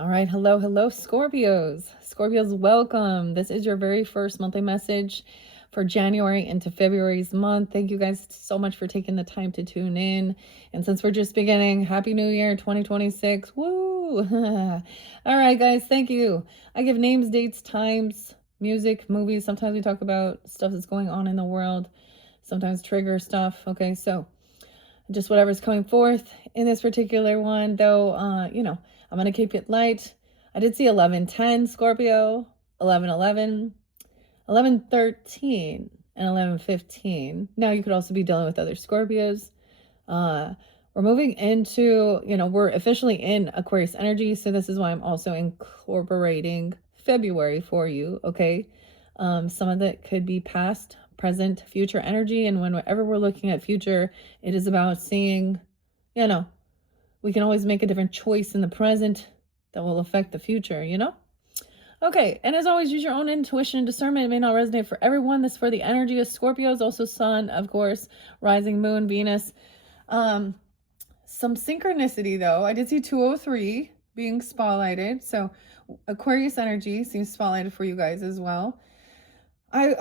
All right. Hello, hello, Scorpios. Scorpios, welcome. This is your very first monthly message for January into February's month. Thank you guys so much for taking the time to tune in. And since we're just beginning, Happy New Year 2026. Woo! All right, guys. Thank you. I give names, dates, times, music, movies. Sometimes we talk about stuff that's going on in the world, sometimes trigger stuff. Okay, so just whatever's coming forth in this particular one, though, I'm going to keep it light. I did see 11:10 Scorpio, 11:11, 11:13, and 11:15. Now you could also be dealing with other Scorpios. We're moving into, we're officially in Aquarius energy, so this is why I'm also incorporating February for you, okay? Some of it could be past, present, future energy, and whenever we're looking at future, it is about seeing, we can always make a different choice in the present that will affect the future. Okay, and as always, use your own intuition and discernment. It may not resonate for everyone. This is for the energy of Scorpios, also Sun, of course, rising moon, Venus. Some synchronicity, though. I did see 203 being spotlighted, so Aquarius energy seems spotlighted for you guys as well. There's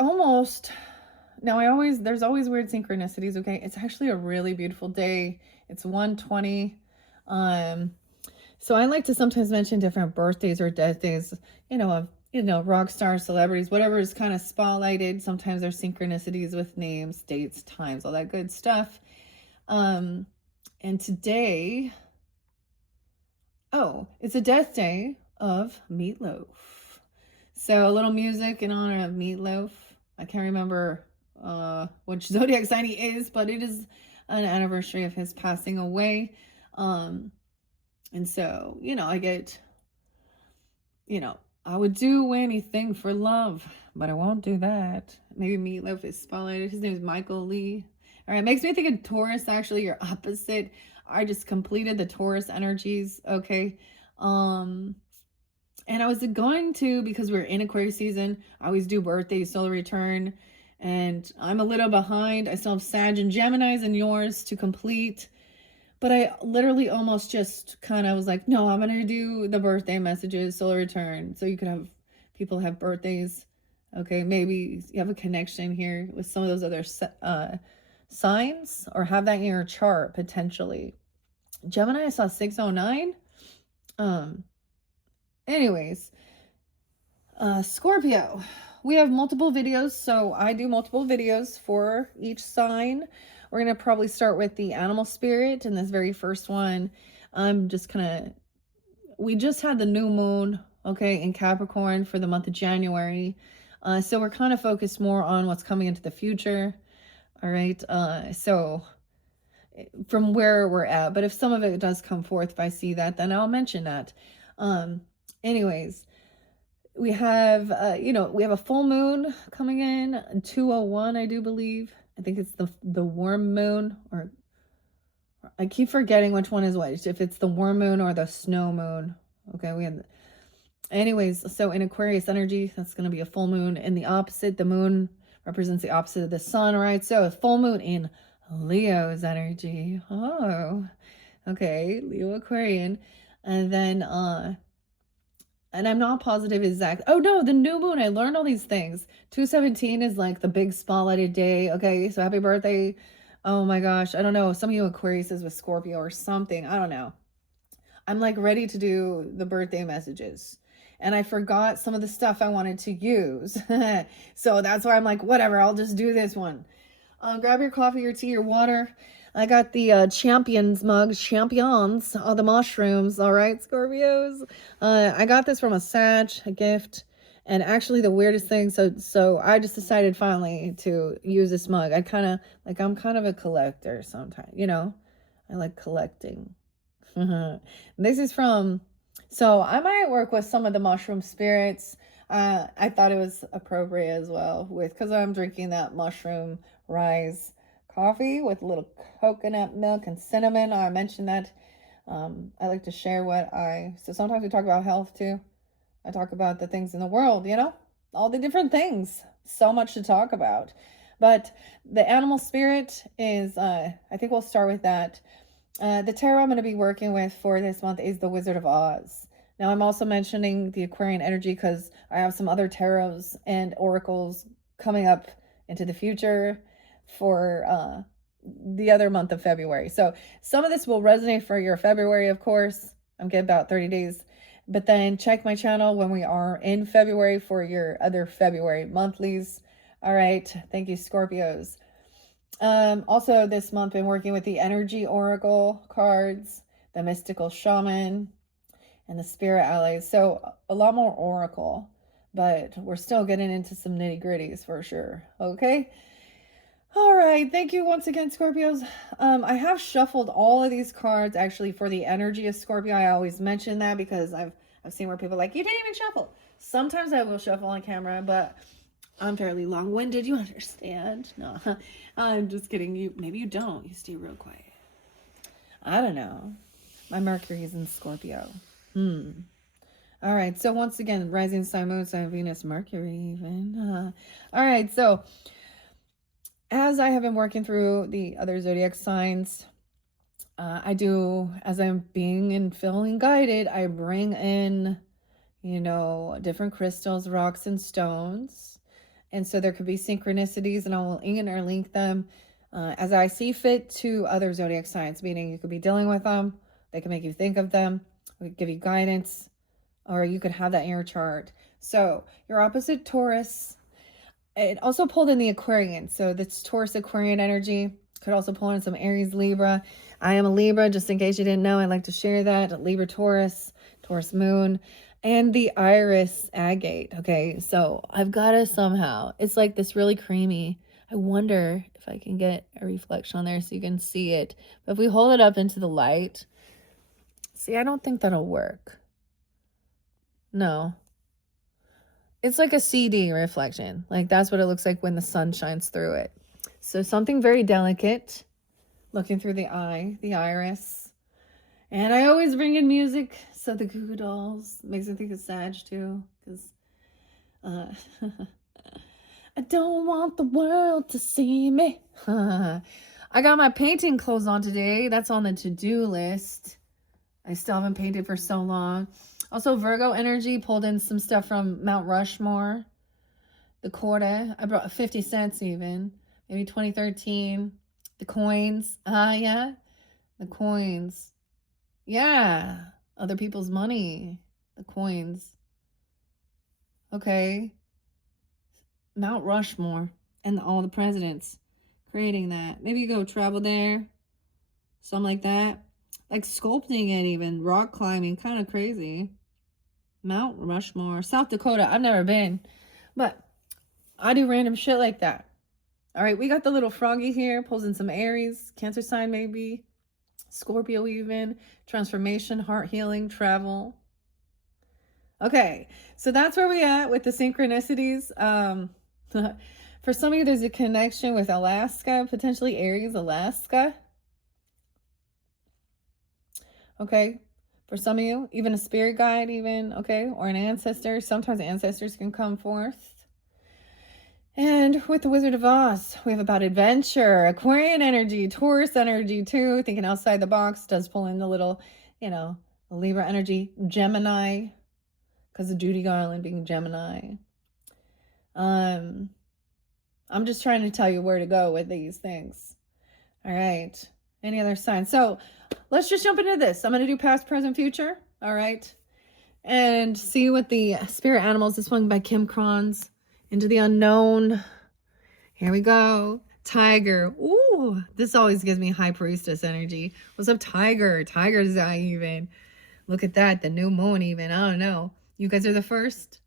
always weird synchronicities, okay? It's actually a really beautiful day. It's 120. So I like to sometimes mention different birthdays or death days, of rock stars, celebrities, whatever is kind of spotlighted. Sometimes there's synchronicities with names, dates, times, all that good stuff. And today, it's a death day of Meatloaf. So a little music in honor of Meatloaf. I can't remember which zodiac sign he is, but it is an anniversary of his passing away. And so, I get, I would do anything for love, but I won't do that. Maybe Meatloaf is spotlighted. His name is Michael Lee. All right, makes me think of Taurus. Actually, you're opposite. I just completed the Taurus energies. Okay. And I was going to, because we're in Aquarius season, I always do birthday, solar return, and I'm a little behind. I still have Sag and Geminis and yours to complete. But I literally almost just kind of was like, no, I'm going to do the birthday messages, solar return. So you could have people have birthdays. Okay, maybe you have a connection here with some of those other signs, or have that in your chart potentially. Gemini, I saw 609. Anyways, Scorpio, we have multiple videos, so I do multiple videos for each sign. We're going to probably start with the animal spirit in this very first one. We just had the new moon, okay, in Capricorn for the month of January. So we're kind of focused more on what's coming into the future. All right. So from where we're at, but if some of it does come forth, if I see that, then I'll mention that. Anyways, we have, we have a full moon coming in, 201, I do believe. I think it's the warm moon, or I keep forgetting which one is which, if it's the warm moon or the snow moon. Okay, anyways, so in Aquarius energy, that's going to be a full moon. And the opposite, the moon represents the opposite of the sun, right? So a full moon in Leo's energy. Oh, okay, Leo Aquarian. And then, and I'm not positive exact. Oh no, the new moon. I learned all these things. 217 is like the big spotlighted day. Okay, so happy birthday. Oh my gosh, I don't know. Some of you Aquarius is with Scorpio or something. I don't know. I'm like ready to do the birthday messages. And I forgot some of the stuff I wanted to use. So that's why I'm like, whatever, I'll just do this one. Grab your coffee, your tea, your water. I got the champions mugs, champions, all the mushrooms. All right, Scorpios. I got this from a Sag, a gift. And actually the weirdest thing, so I just decided finally to use this mug. I'm kind of a collector sometimes, I like collecting. This is from, so I might work with some of the mushroom spirits. I thought it was appropriate as well because I'm drinking that mushroom rise coffee with a little coconut milk and cinnamon. I mentioned that. I like to share so sometimes we talk about health too. I talk about the things in the world, all the different things. So much to talk about. But the animal spirit is, I think we'll start with that. The tarot I'm going to be working with for this month is the Wizard of Oz. Now, I'm also mentioning the Aquarian energy because I have some other tarots and oracles coming up into the future for the other month of February. So some of this will resonate for your February, of course. I'm getting about 30 days. But then check my channel when we are in February for your other February monthlies. All right. Thank you, Scorpios. Also, this month, been working with the Energy Oracle cards, the Mystical Shaman, and the Spirit Allies. So a lot more Oracle, but we're still getting into some nitty gritties for sure. Okay. All right. Thank you once again, Scorpios. I have shuffled all of these cards actually for the energy of Scorpio. I always mention that because I've seen where people are like, you didn't even shuffle. Sometimes I will shuffle on camera, but I'm fairly long-winded. You understand? No, I'm just kidding. Maybe you don't. You stay real quiet. I don't know. My Mercury's in Scorpio. All right. So once again, rising sign, moon sign, Venus, Mercury, even. All right. So as I have been working through the other zodiac signs, I do, as I'm being and feeling guided, I bring in, different crystals, rocks, and stones. And so there could be synchronicities, and I will interlink them as I see fit to other zodiac signs, meaning you could be dealing with them. They can make you think of them, give you guidance, or you could have that in your chart. So your opposite Taurus, it also pulled in the Aquarian. So this Taurus Aquarian energy could also pull in some Aries, Libra. I am a Libra, just in case you didn't know. I'd like to share that. Libra, Taurus, Taurus moon, and the Iris agate. Okay, so I've got to somehow, it's like this really creamy. I wonder if I can get a reflection on there so you can see it. But if we hold it up into the light, see, I don't think that'll work. No. It's like a CD reflection. Like that's what it looks like when the sun shines through it. So something very delicate, looking through the eye, the iris. And I always bring in music. So the Goo Goo Dolls makes me think of Sag too. Because I don't want the world to see me. I got my painting clothes on today. That's on the to-do list. I still haven't painted for so long. Also, Virgo energy pulled in some stuff from Mount Rushmore. The quarter. I brought 50 cents even. Maybe 2013. The coins. Yeah. The coins. Yeah. Other people's money. The coins. Okay. Mount Rushmore. And all the presidents creating that. Maybe you go travel there. Something like that. Like sculpting it even. Rock climbing. Kind of crazy. Mount Rushmore. South Dakota. I've never been. But I do random shit like that. All right. We got the little froggy here. Pulls in some Aries. Cancer sign maybe. Scorpio even. Transformation. Heart healing. Travel. Okay. So that's where we at with the synchronicities. For some of you, there's a connection with Alaska. Potentially Aries, Alaska. Okay. For some of you, even a spirit guide even, okay, or an ancestor. Sometimes ancestors can come forth. And with the Wizard of Oz, we have about adventure, Aquarian energy, Taurus energy too. Thinking outside the box does pull in the little, Libra energy, Gemini, because of Judy Garland being Gemini. I'm just trying to tell you where to go with these things. All right. Any other signs? So let's just jump into this. I'm going to do past, present, future. All right. And see what the spirit animals, this one by Kim Kron's, Into the Unknown. Here we go. Tiger. Ooh, this always gives me high priestess energy. What's up, Tiger? Tiger's eye even. Look at that. The new moon even. I don't know. You guys are the first.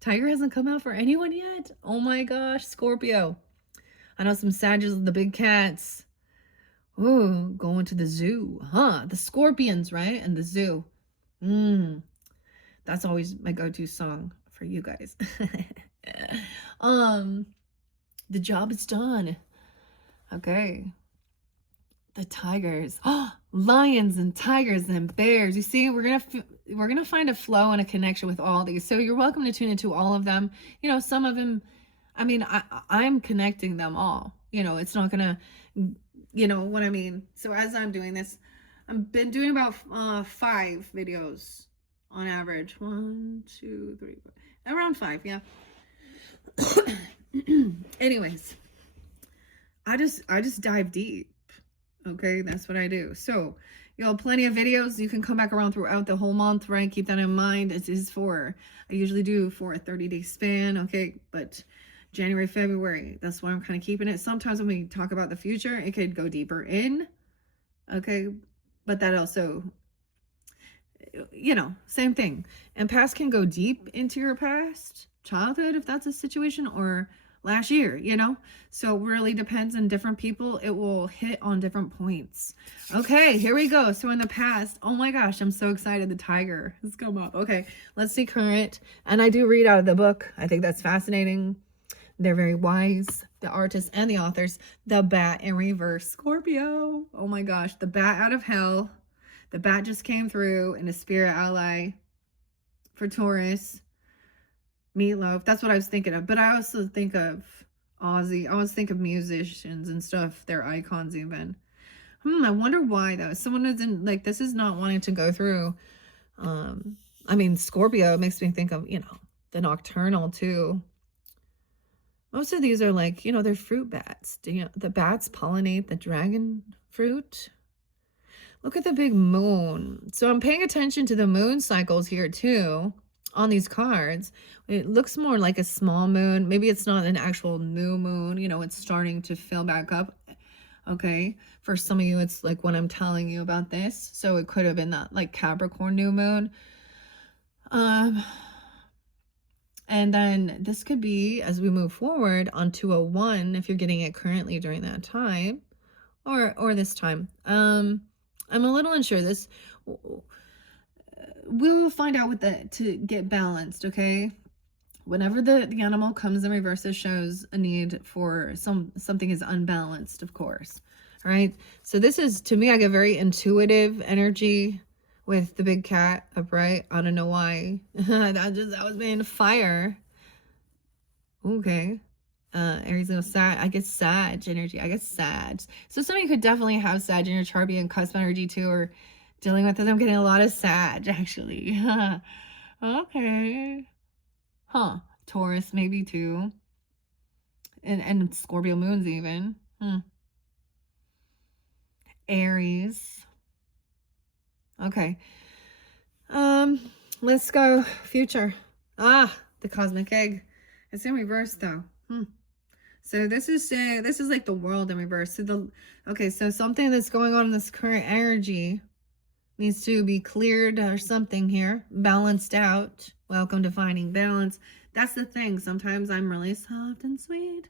Tiger hasn't come out for anyone yet. Oh my gosh. Scorpio. I know some Sagittarius, the big cats. Ooh, going to the zoo. The Scorpions, right? And the zoo. That's always my go-to song for you guys. The job is done. Okay. The tigers. Lions and tigers and bears. You see, we're gonna find a flow and a connection with all these. So you're welcome to tune into all of them. Some of them, I'm connecting them all. It's not gonna, what I mean. So as I'm doing this, I've been doing about 5 videos on average. 1, 2, 3, 4. Around 5, yeah. Anyways, I just dive deep. Okay, that's what I do. So, plenty of videos. You can come back around throughout the whole month, right? Keep that in mind. It is I usually do for a 30-day span, okay? But January, February, that's why I'm kind of keeping it. Sometimes when we talk about the future, it could go deeper in, okay? But that also, same thing. And past can go deep into your past childhood if that's a situation, or last year, so it really depends on different people. It will hit on different points. Okay, here we go. So in the past, oh my gosh, I'm so excited. The tiger has come up. Okay, let's see current. And I do read out of the book. I think that's fascinating. They're very wise, the artists and the authors. The bat in reverse, Scorpio. Oh my gosh, the bat out of hell. The bat just came through in a spirit ally for Taurus. Meatloaf. That's what I was thinking of. But I also think of Ozzy. I always think of musicians and stuff. Their icons even. I wonder why though. Someone isn't like, this is not wanting to go through. Scorpio makes me think of, the nocturnal too. Most of these are like, they're fruit bats. The bats pollinate the dragon fruit. Look at the big moon. So I'm paying attention to the moon cycles here too on these cards. It looks more like a small moon. Maybe it's not an actual new moon. It's starting to fill back up. Okay. For some of you, it's like when I'm telling you about this. So it could have been that like Capricorn new moon. And then this could be, as we move forward on 201, if you're getting it currently during that time or this time. I'm a little unsure. This we'll find out to get balanced, okay? Whenever the animal comes in reverse, it shows a need for something is unbalanced, of course. All right. So this is, to me, I get very intuitive energy with the big cat upright. I don't know why. that was being fire. Okay. Aries, Sag. I guess Sag energy. I guess Sag. So some of you could definitely have Sag in your chart, being cusp energy too, or dealing with this. I'm getting a lot of Sag actually. Okay. Huh. Taurus maybe too. And Scorpio moons even. Aries. Okay. Let's go future. The cosmic egg. It's in reverse though. So this is like the world in reverse. So something that's going on in this current energy needs to be cleared or something here, balanced out. Welcome to finding balance. That's the thing. Sometimes I'm really soft and sweet.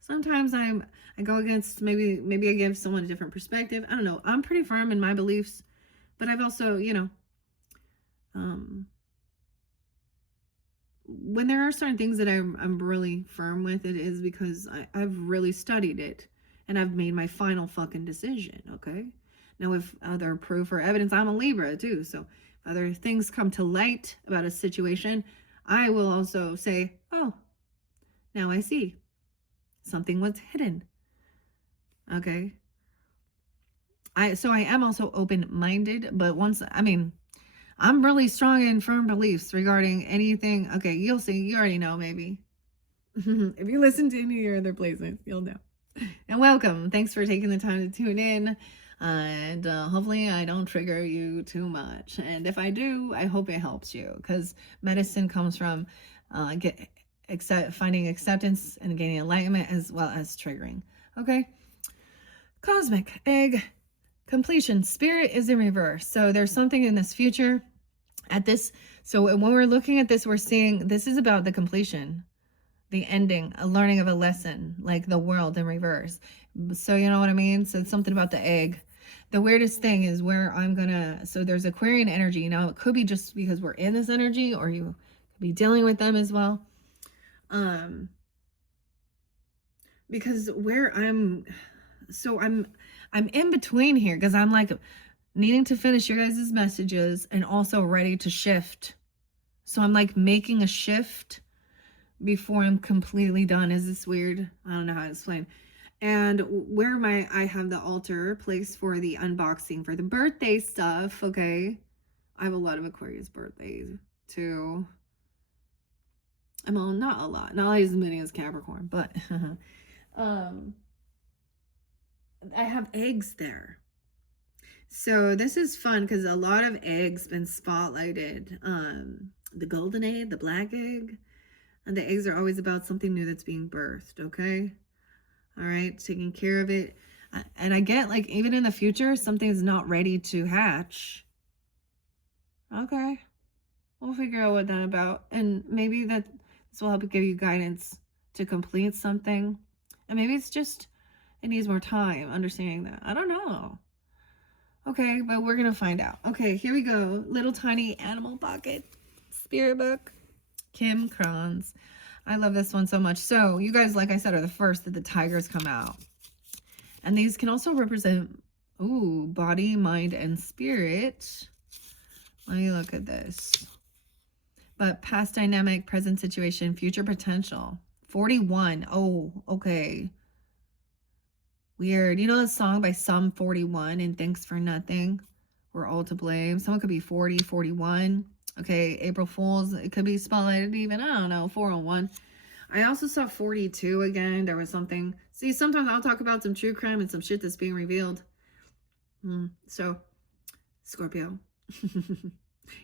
Sometimes I go against, maybe I give someone a different perspective. I don't know. I'm pretty firm in my beliefs, but I've also, when there are certain things that I'm really firm with, it is because I've really studied it and I've made my final fucking decision. Okay. Now, if other proof or evidence, I'm a Libra too. So if other things come to light about a situation, I will also say, oh, now I see. Something was hidden. Okay. I am also open-minded, but I'm really strong in firm beliefs regarding anything. Okay, you'll see. You already know, maybe. If you listen to any of your other places, you'll know. And welcome. Thanks for taking the time to tune in. And hopefully I don't trigger you too much. And if I do, I hope it helps you, because medicine comes from finding acceptance and gaining enlightenment, as well as triggering. Okay. Cosmic egg completion. Spirit is in reverse. So there's something in this future at this. So when we're looking at this, we're seeing this is about the completion, the ending, a learning of a lesson, like the world in reverse. So you know what I mean? So it's something about the egg. The weirdest thing is where so there's Aquarian energy. Now it could be just because we're in this energy, or you could be dealing with them as well. Because where I'm in between here, because I'm like needing to finish your guys' messages and also ready to shift. So I'm like making a shift before I'm completely done. Is this weird? I don't know how to explain. And where I have the altar place for the unboxing for the birthday stuff. Okay. I have a lot of Aquarius birthdays too. Well, not a lot, not as many as Capricorn, but um, I have eggs there. So this is fun because a lot of eggs been spotlighted. The golden egg, the black egg, and the eggs are always about something new that's being birthed. Okay, all right, taking care of it. And I get like even in the future, something is not ready to hatch. Okay, we'll figure out what that's about, and maybe this will help give you guidance to complete something, and maybe it's just it needs more time understanding that. I don't know. Okay, but we're gonna find out. Okay, here we go. Little tiny animal pocket spirit book. Kim Kranz. I love this one so much. So you guys, like I said, are the first that the tigers come out. And these can also represent, ooh, body, mind, and spirit. Let me look at this. But past dynamic, present situation, future potential. 41. Oh, okay. Weird. You know the song by Sum 41 and Thanks for Nothing? We're all to blame. Someone could be 40, 41. Okay, April Fools. It could be spotlighted even. I don't know. 401. I also saw 42 again. There was something. See, sometimes I'll talk about some true crime and some shit that's being revealed. So, Scorpio.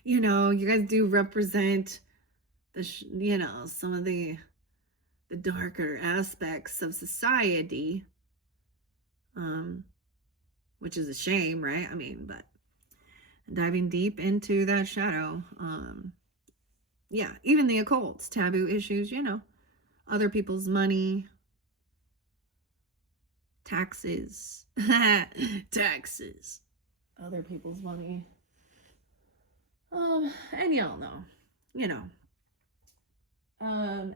You know, you guys do represent the, you know, some of the darker aspects of society. Which is a shame, right? I mean, but diving deep into that shadow. Yeah, even the occult, taboo issues, you know, other people's money, taxes, taxes, other people's money. And y'all know, you know,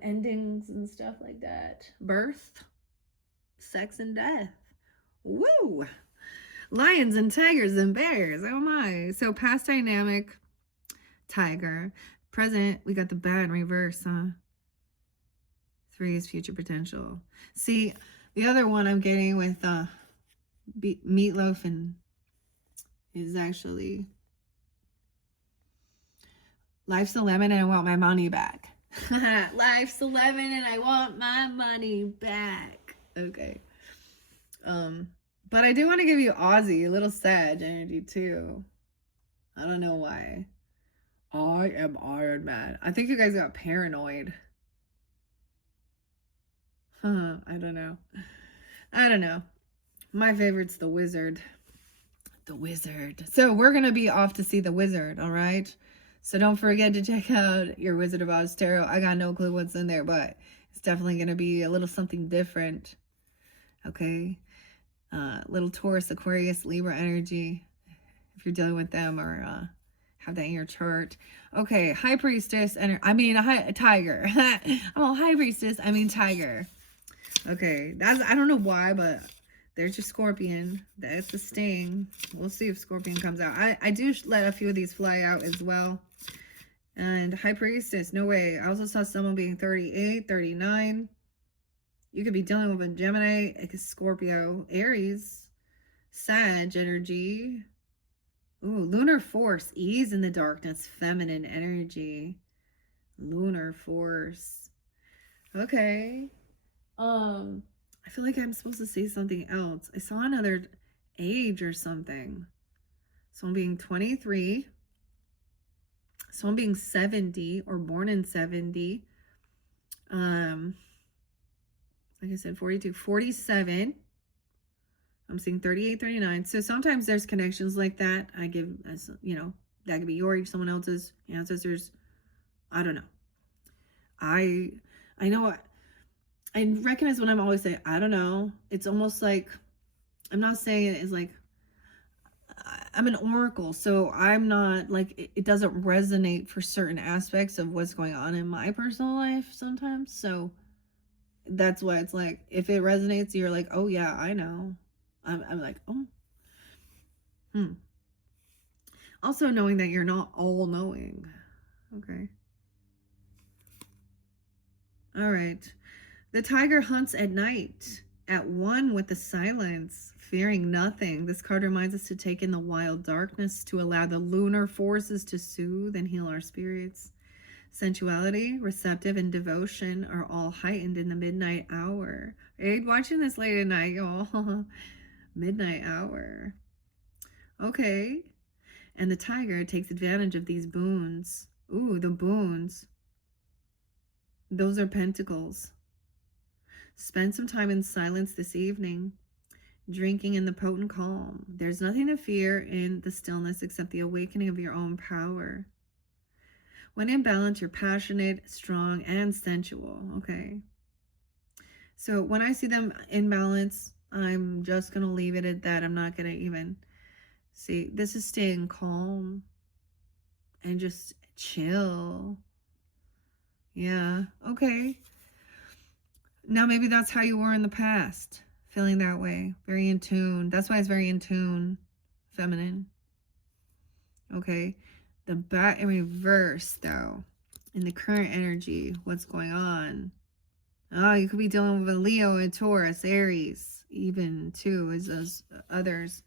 endings and stuff like that. Birth, sex, and death. Woo! Lions and tigers and bears. Oh my. So past dynamic, tiger. Present, we got the bad reverse, huh? 3 is future potential. See, the other one I'm getting with meatloaf and is actually life's a lemon and I want my money back. Life's a lemon and I want my money back. Okay. But I do want to give you Aussie, a little Sag energy too. I don't know why. I am Iron Man. I think you guys got paranoid. I don't know. I don't know. My favorite's the Wizard. The Wizard. So we're going to be off to see the Wizard, all right? So don't forget to check out your Wizard of Oz tarot. I got no clue what's in there, but it's definitely going to be a little something different. Okay? Little Taurus, Aquarius, Libra energy, if you're dealing with them or have that in your chart. Okay, High Priestess, Tiger. Oh, High Priestess, Tiger. Okay, I don't know why, but there's your Scorpion. That's the sting. We'll see if Scorpion comes out. I do let a few of these fly out as well. And High Priestess, no way. I also saw someone being 38, 39. You could be dealing with a Gemini, a Scorpio, Aries, Sag energy. Ooh, Lunar Force, ease in the darkness, feminine energy. Lunar Force. Okay. I feel like I'm supposed to say something else. I saw another age or something. Someone being 23. Someone being 70 or born in 70. Like I said, 42, 47. I'm seeing 38, 39. So sometimes there's connections like that. I give, as you know, that could be your age, someone else's ancestors. I don't know. I know. I recognize when I'm always saying, I don't know. It's almost like, I'm not saying it is like, I'm an oracle. So I'm not like, it doesn't resonate for certain aspects of what's going on in my personal life sometimes. So that's why it's like, if it resonates, you're like, oh yeah, I know. I'm like, oh. Also knowing that you're not all knowing. Okay. All right. The tiger hunts at night. at one with the silence, fearing nothing. This card reminds us to take in the wild darkness, to allow the lunar forces to soothe and heal our spirits. Sensuality, receptive, and devotion are all heightened in the midnight hour. Right? Watching this late at night, y'all. Midnight hour. Okay. And the tiger takes advantage of these boons. Ooh, the boons. Those are pentacles. Spend some time in silence this evening, drinking in the potent calm. There's nothing to fear in the stillness except the awakening of your own power. When in balance, you're passionate, strong, and sensual. Okay. So when I see them in balance, I'm just going to leave it at that. I'm not going to even see. This is staying calm and just chill. Yeah. Okay. Now maybe that's how you were in the past. Feeling that way. Very in tune. That's why it's very in tune. Feminine. Okay. The bat in reverse, though, in the current energy, what's going on? Oh, you could be dealing with a Leo, a Taurus, Aries, even too, as those others.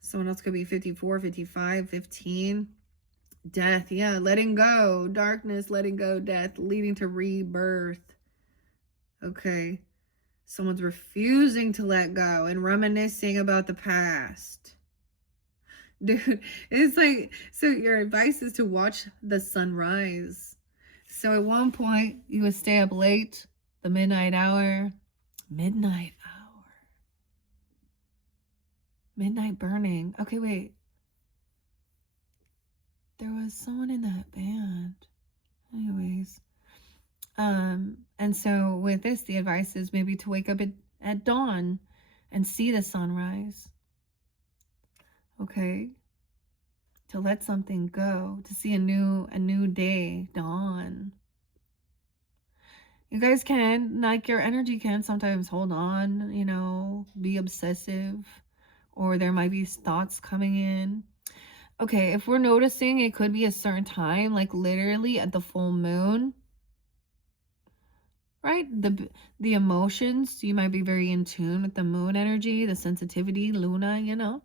Someone else could be 54, 55, 15. Death, yeah, letting go. Darkness, letting go, death, leading to rebirth. Okay. Someone's refusing to let go and reminiscing about the past. Dude, it's like, so your advice is to watch the sunrise. So at one point, you would stay up late, the midnight hour. Midnight hour. Midnight burning. Okay, wait. There was someone in that band. Anyways. And so with this, the advice is maybe to wake up at dawn and see the sunrise. Okay. To let something go, to see a new day dawn. You guys can, like, your energy can sometimes hold on, you know, be obsessive, or there might be thoughts coming in. Okay, if we're noticing, it could be a certain time, like literally at the full moon, right? The emotions, you might be very in tune with the moon energy, the sensitivity, Luna, you know.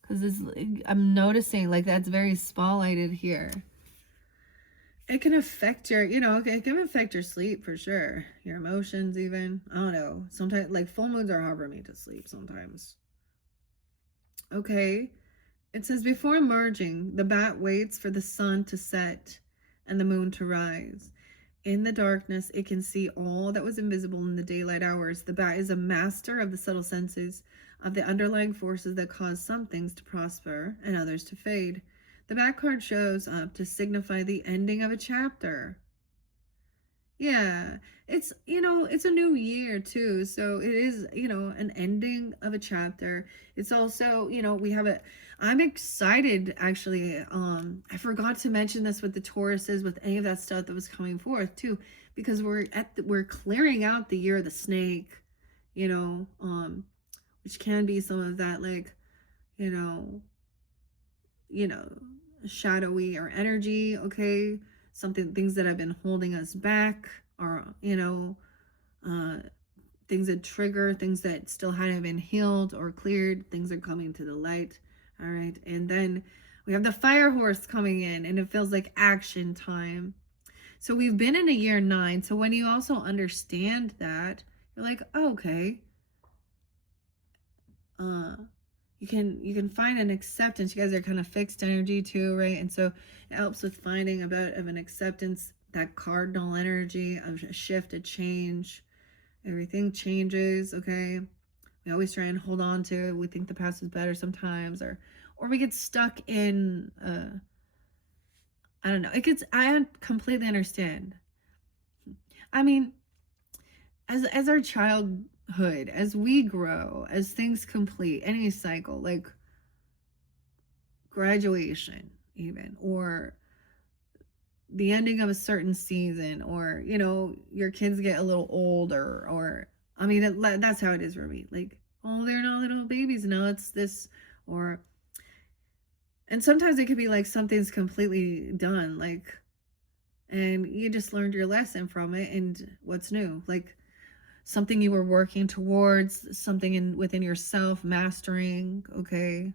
Because I'm noticing, like, that's very spotlighted here. It can affect your, you know, it can affect your sleep for sure. Your emotions even. I don't know. Sometimes, like, full moons are hard for me to sleep sometimes. Okay. It says, before emerging, the bat waits for the sun to set and the moon to rise. In the darkness, it can see all that was invisible in the daylight hours. The bat is a master of the subtle senses, of the underlying forces that cause some things to prosper and others to fade. The bat card shows up to signify the ending of a chapter. Yeah, it's, you know, it's a new year too. So it is, you know, an ending of a chapter. It's also, you know, we have a, I'm excited actually. I forgot to mention this with the Tauruses, with any of that stuff that was coming forth too, because we're clearing out the year of the snake, you know, which can be some of that, like, you know, shadowy or energy. Okay, things that have been holding us back, or, you know, things that trigger, things that still hadn't been healed or cleared, things are coming to the light. All right, and then we have the fire horse coming in, and it feels like action time. So we've been in a year 9. So when you also understand that, you're like, oh, okay, you can find an acceptance. You guys are kind of fixed energy too, right? And so it helps with finding a bit of an acceptance, that cardinal energy of a shift, a change. Everything changes. Okay, we always try and hold on to it. We think the past is better sometimes, or we get stuck in I don't know, I completely understand. I mean, as our childhood, as we grow, as things complete any cycle, like graduation even, or the ending of a certain season, or, you know, your kids get a little older, or, I mean, that's how it is for me. Like, oh, they're not little babies now, it's this, or, and sometimes it could be like something's completely done, like, and you just learned your lesson from it, and what's new, like, something you were working towards, something within yourself, mastering, okay,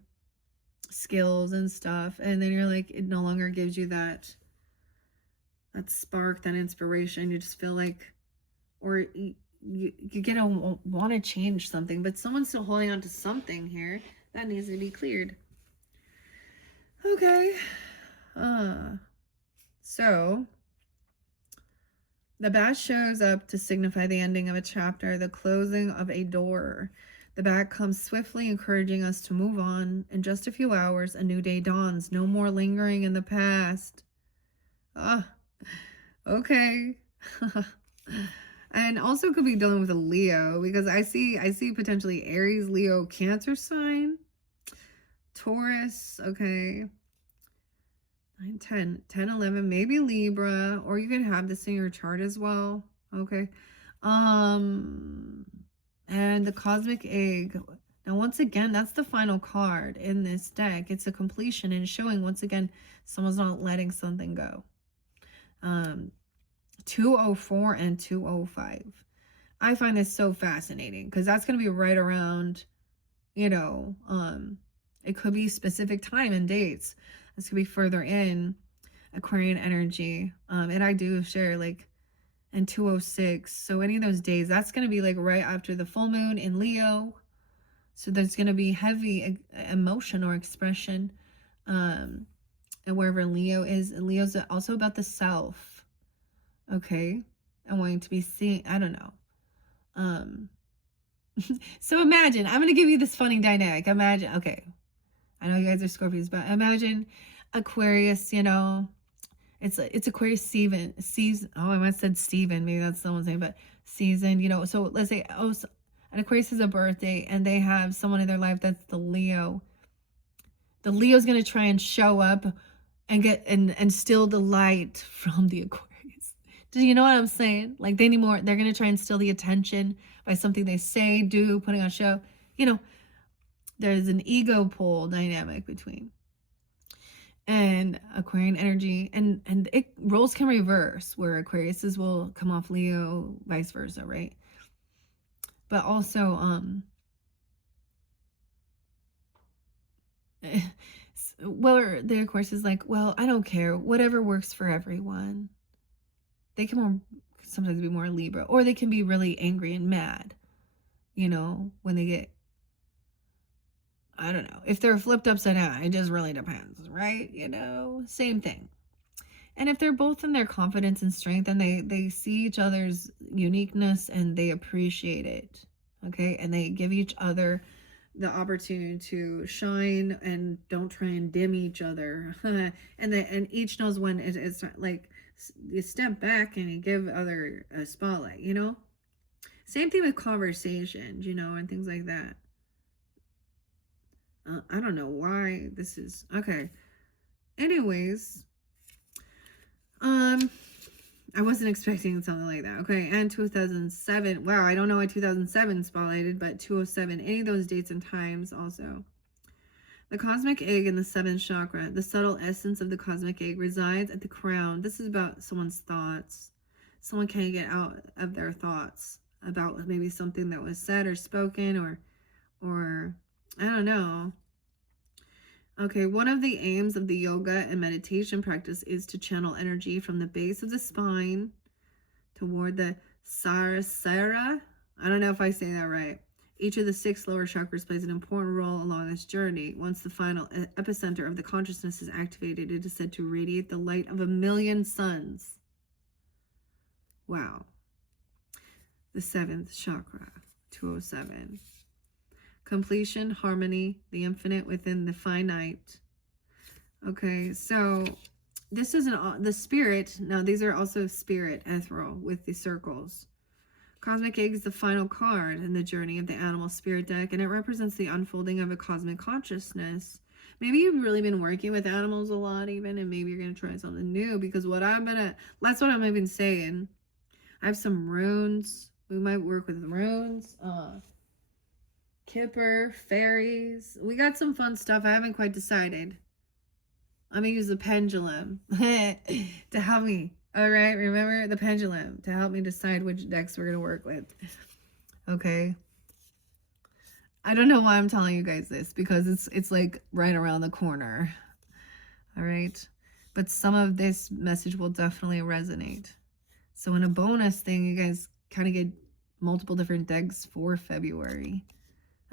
skills and stuff, and then you're like, it no longer gives you that spark, that inspiration. You just feel like, or you get to want to change something, but someone's still holding on to something here that needs to be cleared. Okay. So the bat shows up to signify the ending of a chapter, the closing of a door. The bat comes swiftly, encouraging us to move on. In just a few hours, a new day dawns. No more lingering in the past. Okay. And also could be dealing with a Leo, because I see potentially Aries, Leo, Cancer sign, Taurus, okay. 9, 10, 11, maybe Libra, or you could have this in your chart as well. Okay. And the cosmic egg. Now, once again, that's the final card in this deck. It's a completion and showing, once again, someone's not letting something go. 204 and 205. I find this so fascinating because that's going to be right around, you know, it could be specific time and dates. This could be further in Aquarian energy. And I do share like in 206. So any of those days, that's going to be like right after the full moon in Leo. So there's going to be heavy emotion or expression. And wherever Leo is, and Leo's also about the self. Okay. And wanting to be seen. I don't know. So imagine, I'm going to give you this funny dynamic. Imagine, okay, I know you guys are Scorpios, but imagine Aquarius, you know, it's Aquarius season, oh, I must have said Steven, maybe that's someone's name, but season, you know, so let's say, oh, so an Aquarius has a birthday and they have someone in their life that's the Leo. The Leo's going to try and show up and get, and steal the light from the Aquarius. Do you know what I'm saying? Like they need more, they're going to try and steal the attention by something they say, do, putting on a show. You know, there's an ego pull dynamic between and Aquarian energy, and it roles can reverse where Aquariuses will come off Leo, vice versa, right? But also, well, the Aquarius is like, well, I don't care, whatever works for everyone. They can sometimes be more Libra, or they can be really angry and mad, you know, when they get, I don't know, if they're flipped upside down, it just really depends, right? You know, same thing. And if they're both in their confidence and strength, and they see each other's uniqueness and they appreciate it, okay, and they give each other the opportunity to shine and don't try and dim each other, and each knows when it's like you step back and you give other a spotlight, you know. Same thing with conversations, you know, and things like that. I don't know why this is okay. Anyways, I wasn't expecting something like that. Okay, and 2007. Wow, I don't know why 2007 spotlighted, but 207. Any of those dates and times also. The cosmic egg in the 7th chakra. The subtle essence of the cosmic egg resides at the crown. This is about someone's thoughts. Someone can't get out of their thoughts about maybe something that was said or spoken, or I don't know. Okay, one of the aims of the yoga and meditation practice is to channel energy from the base of the spine toward the Sarasara. I don't know if I say that right. Each of the 6 lower chakras plays an important role along this journey. Once the final epicenter of the consciousness is activated, it is said to radiate the light of 1,000,000 suns. Wow. The 7th chakra, 207. Completion, harmony, the infinite within the finite. Okay, so this is the spirit. Now, these are also spirit, ethereal, with the circles. Cosmic egg is the final card in the journey of the animal spirit deck, and it represents the unfolding of a cosmic consciousness. Maybe you've really been working with animals a lot even, and maybe you're going to try something new, because that's what I'm even saying. I have some runes. We might work with runes. Kipper, fairies. We got some fun stuff. I haven't quite decided. I'm going to use the pendulum to help me. All right, remember the pendulum to help me decide which decks we're going to work with. Okay. I don't know why I'm telling you guys this, because it's like right around the corner. All right. But some of this message will definitely resonate. So in a bonus thing, you guys kind of get multiple different decks for February.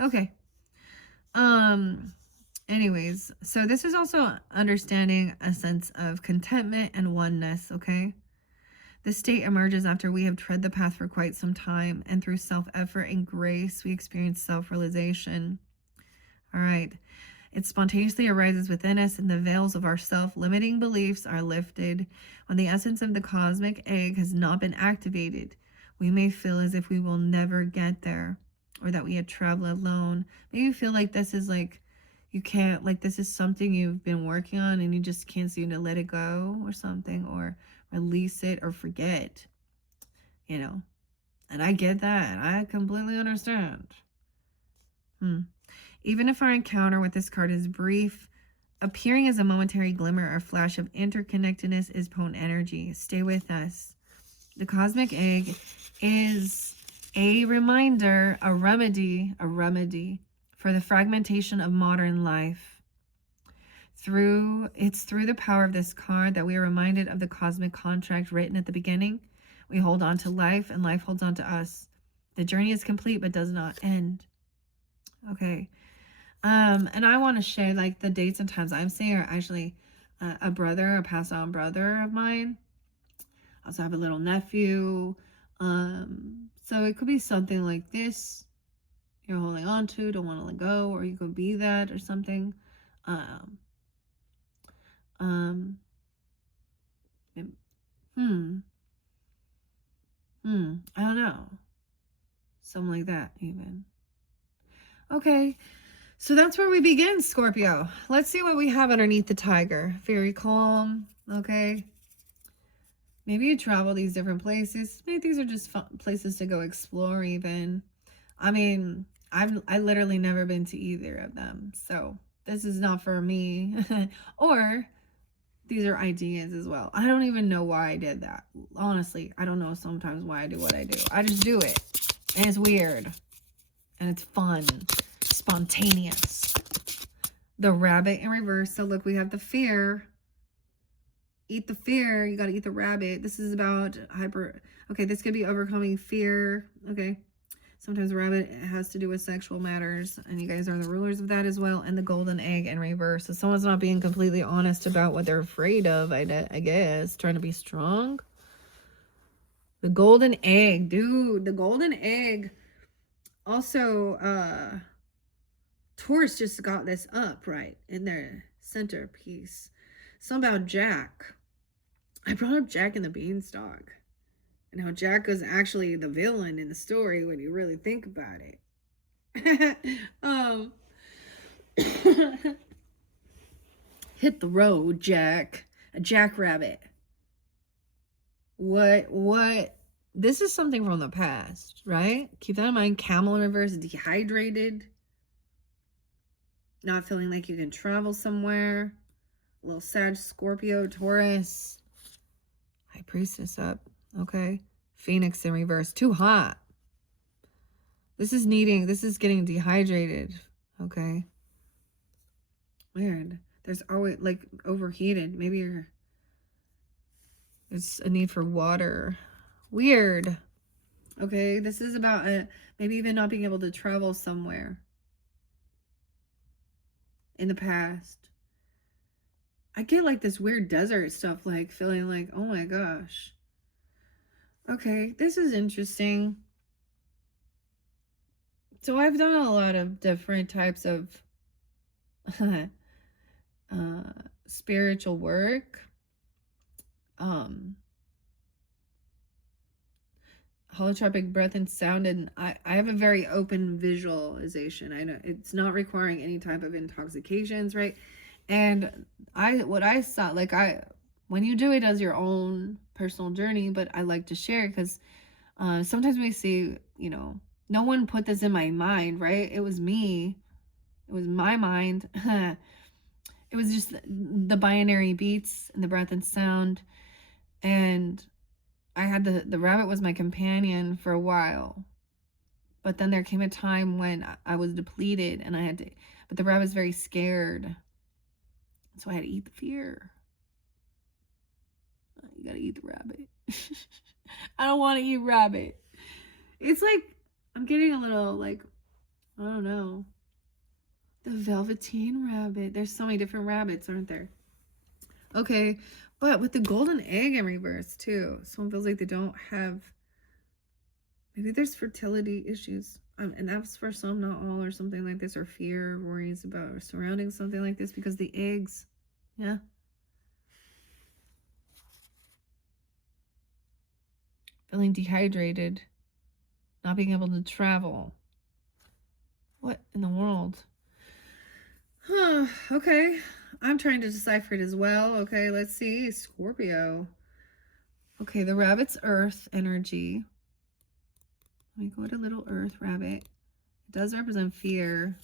Okay. Anyways, so this is also understanding a sense of contentment and oneness, okay? This state emerges after we have tread the path for quite some time, and through self-effort and grace, we experience self-realization. All right. It spontaneously arises within us, and the veils of our self-limiting beliefs are lifted. When the essence of the cosmic egg has not been activated, we may feel as if we will never get there, or that we had traveled alone. Maybe you feel like this is like, you can't, like this is something you've been working on and you just can't seem to let it go or something, or release it or forget, you know. And I get that. I completely understand. Even if our encounter with this card is brief, appearing as a momentary glimmer or flash of interconnectedness is potent energy. Stay with us. The cosmic egg is a reminder, a remedy for the fragmentation of modern life. It's through the power of this card that we are reminded of the cosmic contract written at the beginning. We hold on to life, and life holds on to us. The journey is complete but does not end. Okay. And I want to share like the dates and times I'm seeing are actually a passed on brother of mine. I also have a little nephew. So it could be something like this. You're holding on to, don't want to let go, or you could be that or something. I don't know. Something like that even. Okay. So that's where we begin, Scorpio. Let's see what we have underneath the tiger. Very calm, okay? Maybe you travel these different places. Maybe these are just fun places to go explore even. I mean, I literally never been to either of them. So this is not for me. Or these are ideas as well. I don't even know why I did that. Honestly, I don't know sometimes why I do what I do. I just do it. And it's weird. And it's fun. Spontaneous. The rabbit in reverse. So look, we have the fear. Eat the fear. You got to eat the rabbit. This is about okay, this could be overcoming fear. Okay. Sometimes rabbit has to do with sexual matters, and you guys are the rulers of that as well. And the golden egg in reverse. So someone's not being completely honest about what they're afraid of, I guess. Trying to be strong. The golden egg, dude. The golden egg. Also, Taurus just got this up, right, in their centerpiece. Something about Jack. I brought up Jack and the Beanstalk. And how Jack was actually the villain in the story when you really think about it. Hit the road, Jack. A jackrabbit. What? This is something from the past, right? Keep that in mind. Camel in reverse, dehydrated. Not feeling like you can travel somewhere. A little Sag, Scorpio, Taurus. High Priestess up. Okay. Phoenix in reverse. Too hot. This is getting dehydrated. Okay. Weird. There's always, like, overheated. Maybe there's a need for water. Weird. Okay. This is about maybe even not being able to travel somewhere in the past. I get like this weird desert stuff, like feeling like, oh my gosh. Okay, this is interesting. So I've done a lot of different types of spiritual work. Holotropic breath and sound, and I have a very open visualization. I know it's not requiring any type of intoxications, right? And what I saw, like when you do it as your own personal journey, but I like to share because sometimes we see, you know, no one put this in my mind, right? It was me. It was my mind. It was just the binary beats and the breath and sound. And I had the rabbit was my companion for a while. But then there came a time when I was depleted and I had to, but the rabbit's very scared. So I had to eat the fear. You gotta eat the rabbit. I don't want to eat rabbit. It's like, I'm getting a little like, I don't know. The Velveteen rabbit. There's so many different rabbits, aren't there? Okay, but with the golden egg in reverse too, someone feels like they don't have, maybe there's fertility issues. And that's for some, not all, or something like this, or fear, worries about surrounding something like this because the eggs, yeah. Feeling dehydrated, not being able to travel. What in the world? Huh, okay. I'm trying to decipher it as well. Okay, let's see. Scorpio. Okay, the rabbit's earth energy. Let me go to little earth rabbit. It does represent fear.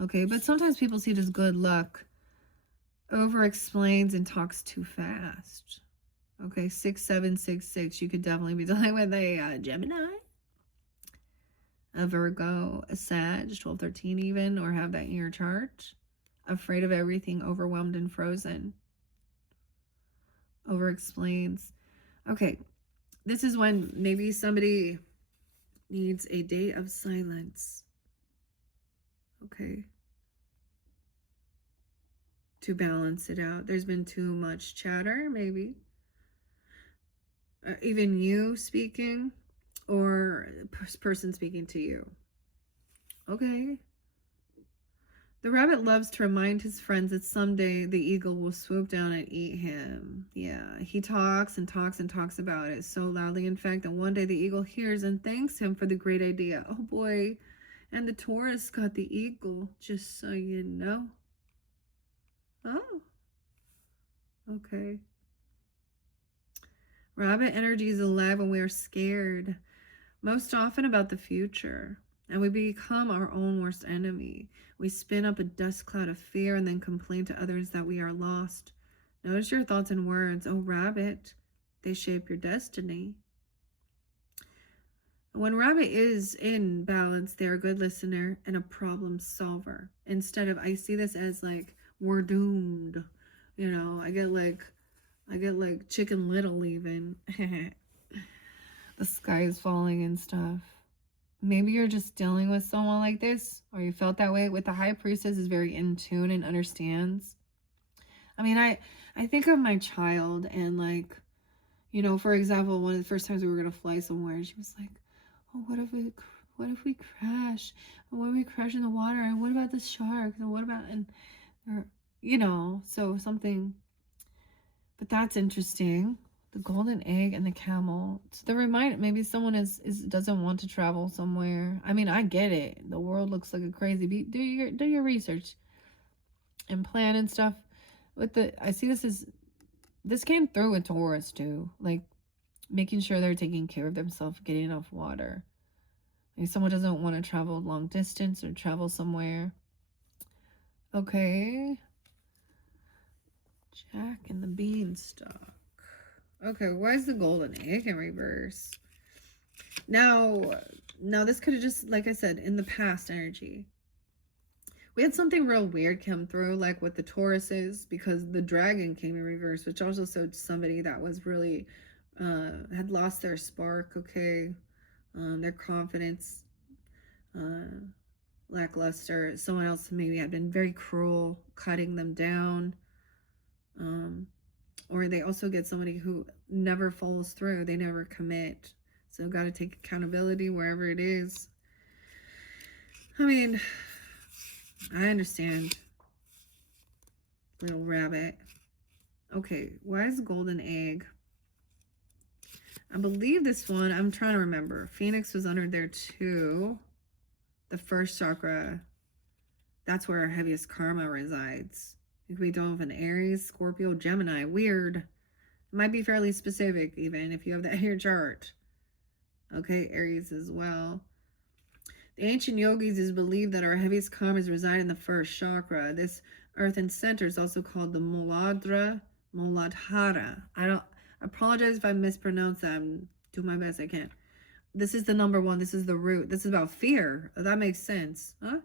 Okay, but sometimes people see it as good luck. Over explains and talks too fast. Okay, 6766. You could definitely be dealing with a Gemini, a Virgo, a Sag, 1213 even, or have that in your chart. Afraid of everything, overwhelmed and frozen. Over explains. Okay, this is when maybe somebody needs a day of silence. Okay. To balance it out. There's been too much chatter, maybe. Even you speaking or person speaking to you. Okay. The rabbit loves to remind his friends that someday the eagle will swoop down and eat him. Yeah, he talks and talks and talks about it so loudly, in fact, that one day the eagle hears and thanks him for the great idea. Oh boy. And the Taurus got the eagle, just so you know. Oh. Okay. Rabbit energy is alive when we are scared, most often about the future, and we become our own worst enemy. We spin up a dust cloud of fear and then complain to others that we are lost. Notice your thoughts and words. Oh, rabbit, they shape your destiny. When rabbit is in balance, they're a good listener and a problem solver. Instead of, I see this as like, we're doomed. You know, I get like Chicken Little even. The sky is falling and stuff. Maybe you're just dealing with someone like this, or you felt that way. With the High Priestess is very in tune and understands. I mean, I think of my child and like, you know, for example, one of the first times we were gonna fly somewhere, she was like, "Oh, what if we crash? And what if we crash in the water? And what about the sharks? And what about or you know, so something." But that's interesting. The golden egg and the camel. So the reminder, maybe someone doesn't want to travel somewhere. I mean, I get it. The world looks like a crazy beat. Do your research and plan and stuff. I see this came through with Taurus too. Like making sure they're taking care of themselves, getting enough water. Maybe someone doesn't want to travel long distance or travel somewhere. Okay. Jack and the Beanstalk. Okay, why is the golden egg in reverse? Now this could have just, like I said, in the past energy. We had something real weird come through, like with the Tauruses, because the dragon came in reverse, which also showed somebody that was really, had lost their spark, okay? Their confidence, lackluster. Someone else maybe had been very cruel, cutting them down. Or they also get somebody who never follows through. They never commit. So got to take accountability wherever it is. I mean, I understand. Little rabbit. Okay, why is golden egg? I believe this one, I'm trying to remember. Phoenix was under there too. The first chakra. That's where our heaviest karma resides. If we don't have an Aries, Scorpio, Gemini. Weird. It might be fairly specific even if you have that in your chart. Okay, Aries as well. The ancient yogis is believed that our heaviest karmas reside in the first chakra. This earthen center is also called the Muladhara. I apologize if I mispronounce that. I'm doing my best I can. This is the number one. This is the root. This is about fear. That makes sense. Huh?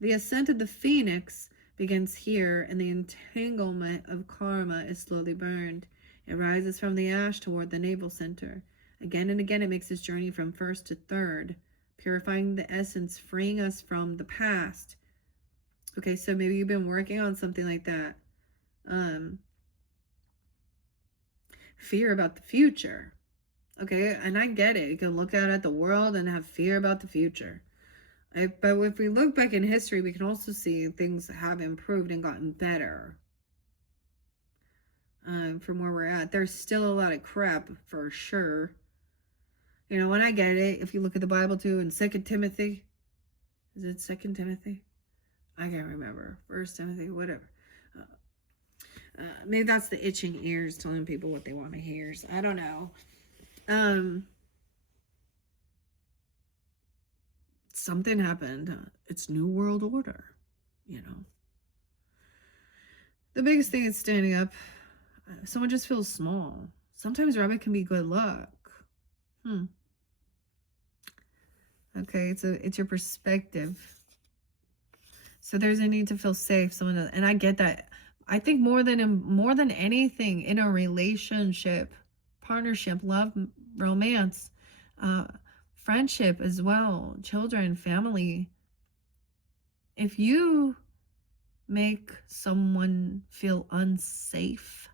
The ascent of the phoenix begins here, and the entanglement of karma is slowly burned. It rises from the ash toward the navel center. Again and again, it makes its journey from first to third, purifying the essence, freeing us from the past. Okay, so maybe you've been working on something like that. Fear about the future. Okay, and I get it. You can look out at the world and have fear about the future. But if we look back in history, we can also see things have improved and gotten better from where we're at. There's still a lot of crap for sure. You know, when I get it, if you look at the Bible too, in 2 Timothy, is it 2 Timothy? I can't remember. 1 Timothy, whatever. Maybe that's the itching ears telling people what they want to hear. So I don't know. Something happened. It's New World Order, you know. The biggest thing is standing up. Someone just feels small. Sometimes rabbit can be good luck. Okay, it's your perspective. So there's a need to feel safe. And I get that. I think more than anything in a relationship, partnership, love, romance, friendship as well, children, family. If you make someone feel unsafe,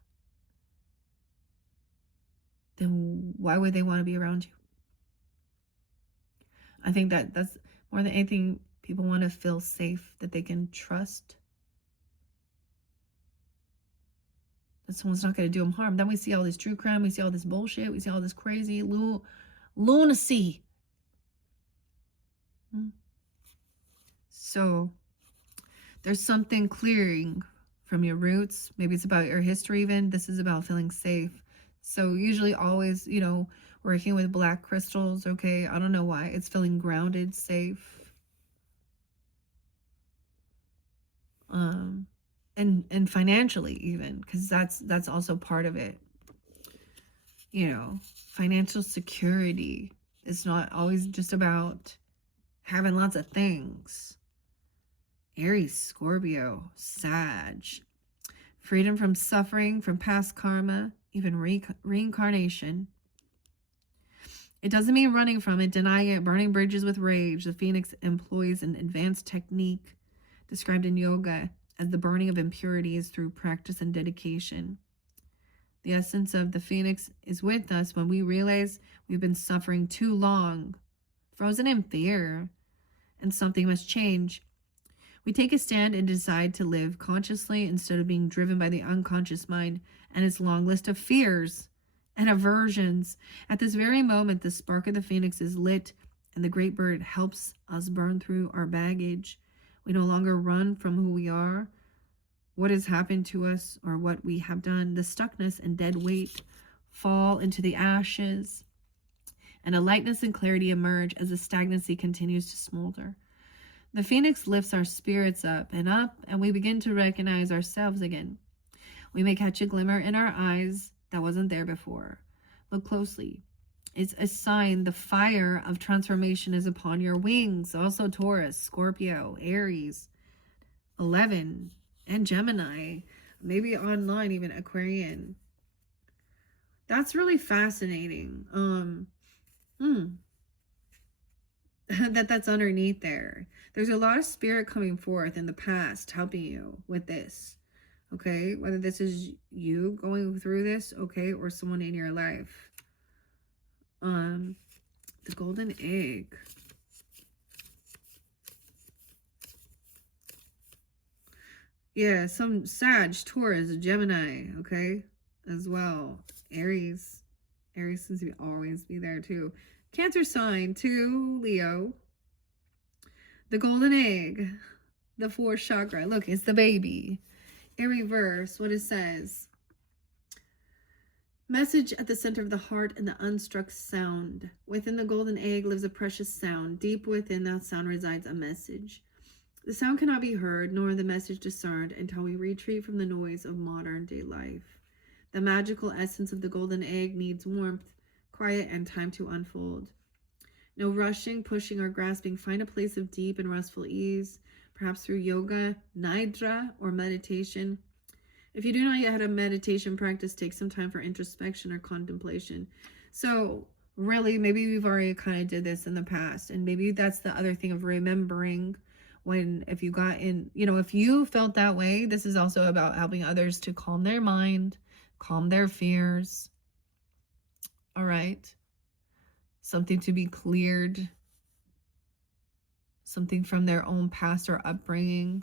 then why would they want to be around you? I think that's more than anything, people want to feel safe, that they can trust, that someone's not going to do them harm. Then we see all this true crime, we see all this bullshit, we see all this crazy lunacy. So there's something clearing from your roots. Maybe it's about your history even. This is about feeling safe. So usually always, you know, working with black crystals, okay? I don't know why. It's feeling grounded, safe. And financially even, because that's also part of it. You know, financial security is not always just about having lots of things. Aries, Scorpio, Sag. Freedom from suffering, from past karma, even reincarnation. It doesn't mean running from it, denying it, burning bridges with rage. The phoenix employs an advanced technique described in yoga as the burning of impurities through practice and dedication. The essence of the phoenix is with us when we realize we've been suffering too long, frozen in fear, and something must change. We take a stand and decide to live consciously instead of being driven by the unconscious mind and its long list of fears and aversions. At this very moment, the spark of the phoenix is lit, and the great bird helps us burn through our baggage. We no longer run from who we are, what has happened to us, or what we have done. The stuckness and dead weight fall into the ashes, and a lightness and clarity emerge as the stagnancy continues to smolder. The phoenix lifts our spirits up, and we begin to recognize ourselves again. We may catch a glimmer in our eyes that wasn't there before. Look closely. It's a sign the fire of transformation is upon your wings. Also Taurus, Scorpio, Aries, 11, and Gemini. Maybe online, even Aquarian. That's really fascinating. That's underneath there. There's a lot of spirit coming forth in the past helping you with this. Okay, whether this is you going through this, okay, or someone in your life. The golden egg. Yeah, some Sag, Taurus, Gemini, okay, as well. Aries. Aries seems to always be there too. Cancer sign too, Leo. The golden egg. The fourth chakra. Look, it's the baby. In reverse, what it says. Message at the center of the heart and the unstruck sound. Within the golden egg lives a precious sound. Deep within that sound resides a message. The sound cannot be heard, nor the message discerned, until we retreat from the noise of modern day life. The magical essence of the golden egg needs warmth, quiet, and time to unfold. No rushing, pushing, or grasping. Find a place of deep and restful ease, perhaps through yoga, nidra, or meditation. If you do not yet have a meditation practice, take some time for introspection or contemplation. So really, maybe we've already kind of did this in the past, and maybe that's the other thing of remembering when, if you got in, if you felt that way, this is also about helping others to calm their mind, calm their fears. All right. Something to be cleared, something from their own past or upbringing.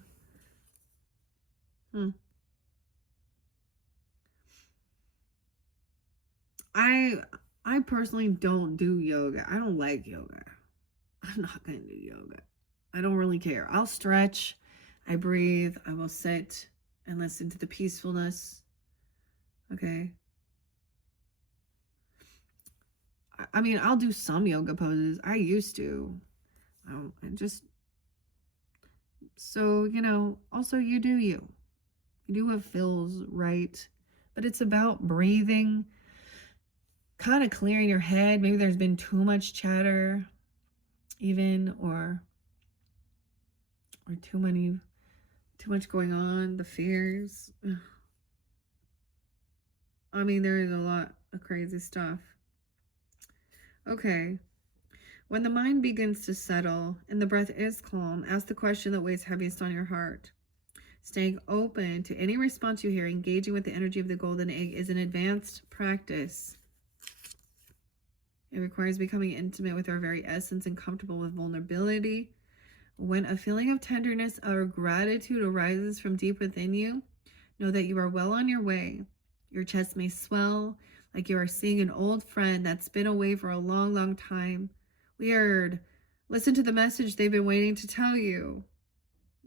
I personally don't do yoga. I don't like yoga. I'm not going to do yoga. I don't really care. I'll stretch, I breathe, I will sit and listen to the peacefulness. Okay. I mean, I'll do some yoga poses. I used to. So, also you do you. You do what feels right. But it's about breathing, kind of clearing your head. Maybe there's been too much chatter, even, or too much going on, the fears. I mean, there is a lot of crazy stuff. Okay. When the mind begins to settle and the breath is calm, ask the question that weighs heaviest on your heart. Staying open to any response you hear, engaging with the energy of the golden egg, is an advanced practice. It requires becoming intimate with our very essence and comfortable with vulnerability. When a feeling of tenderness or gratitude arises from deep within you, know that you are well on your way. Your chest may swell like you are seeing an old friend that's been away for a long, long time. Weird. Listen to the message they've been waiting to tell you.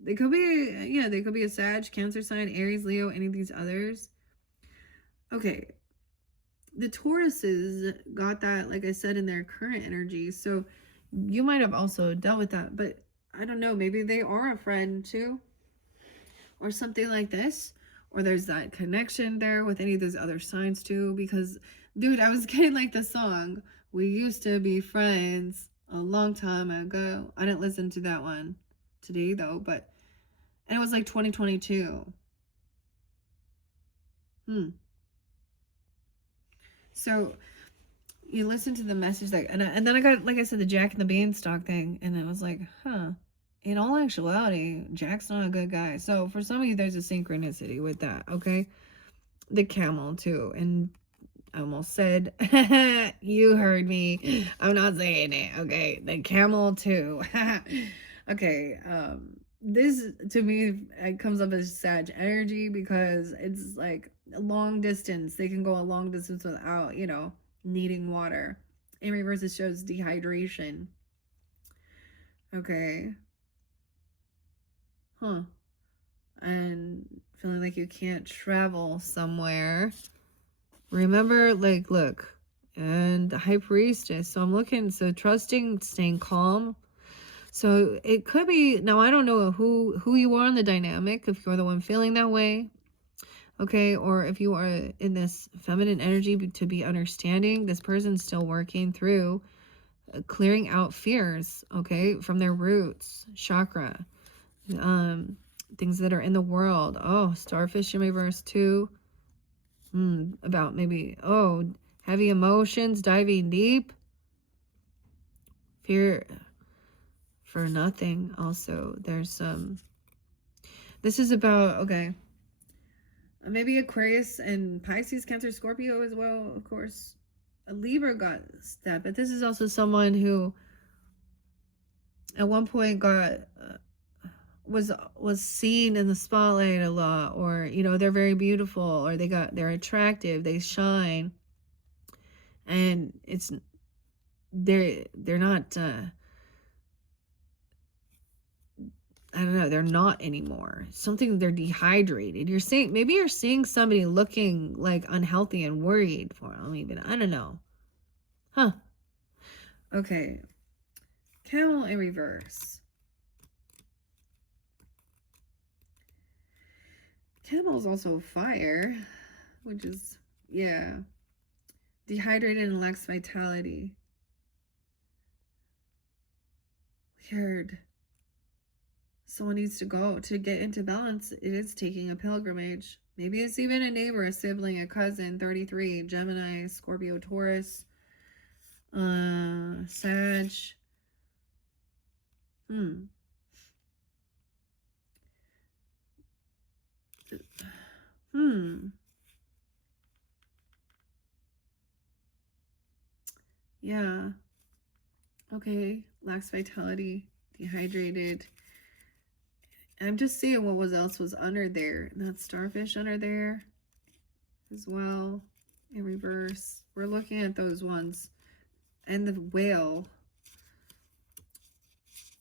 They could be a Sag, Cancer sign, Aries, Leo, any of these others. Okay. The Tauruses got that, like I said, in their current energy. So you might have also dealt with that, but I don't know. Maybe they are a friend too, or something like this. Or there's that connection there with any of those other signs too. Because, dude, I was getting like the song, "We used to be friends a long time ago." I didn't listen to that one today though, and it was like 2022. So you listen to the message and then I got, like I said, the Jack and the Beanstalk thing, and it was like, in all actuality, Jack's not a good guy. So for some of you, there's a synchronicity with that. Okay. The camel too. And I almost said, you heard me. I'm not saying it. Okay. The camel too. Okay. This to me, it comes up as Sag energy because it's like a long distance. They can go a long distance without, needing water. In reverse, it shows dehydration. Okay. And feeling like you can't travel somewhere. Remember, like, look, and the High Priestess. So I'm looking, so trusting, staying calm. So it could be, now I don't know who you are in the dynamic, if you're the one feeling that way, okay, or if you are in this feminine energy to be understanding, this person's still working through clearing out fears, okay, from their roots, chakra, things that are in the world. Oh, starfish in reverse too. About maybe, heavy emotions, diving deep, fear for nothing. Also, there's some, this is about, okay, maybe Aquarius and Pisces, Cancer, Scorpio as well, of course. A Libra got that, but this is also someone who at one point got was seen in the spotlight a lot, or they're very beautiful, or they're attractive, they shine, and they're not I don't know, they're not anymore. Something, they're dehydrated. Maybe you're seeing somebody looking like unhealthy and worried for them, even. I don't know. Okay. Camel in reverse. Camel's also fire, which is, dehydrated and lacks vitality. Weird. Someone needs to go. To get into balance, it is taking a pilgrimage. Maybe it's even a neighbor, a sibling, a cousin, 33, Gemini, Scorpio, Taurus, Sag. Hmm. Yeah. Okay. Lacks vitality, dehydrated. I'm just seeing what else was under there. That starfish under there as well in reverse. We're looking at those ones. And the whale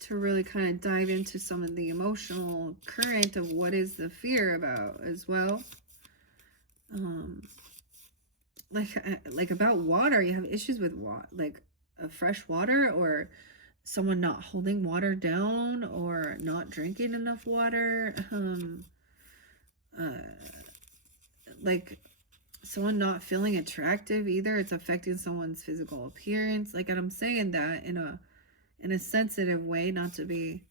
to really kind of dive into some of the emotional current of what is the fear about as well. Like about water, you have issues with like fresh water, or someone not holding water down, or not drinking enough water. Like someone not feeling attractive either. It's affecting someone's physical appearance. Like, and I'm saying that in a sensitive way, not to be.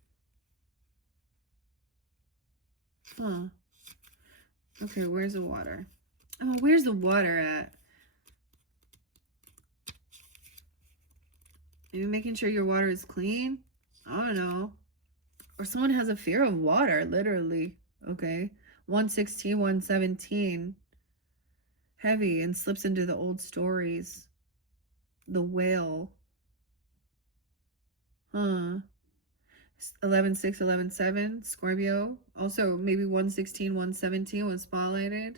Okay, where's the water? Oh, where's the water at? Maybe making sure your water is clean? I don't know. Or someone has a fear of water, literally. Okay. 116, 117. Heavy and slips into the old stories. The whale. 11-6, 11-7. Scorpio. Also, maybe 116, 117 was spotlighted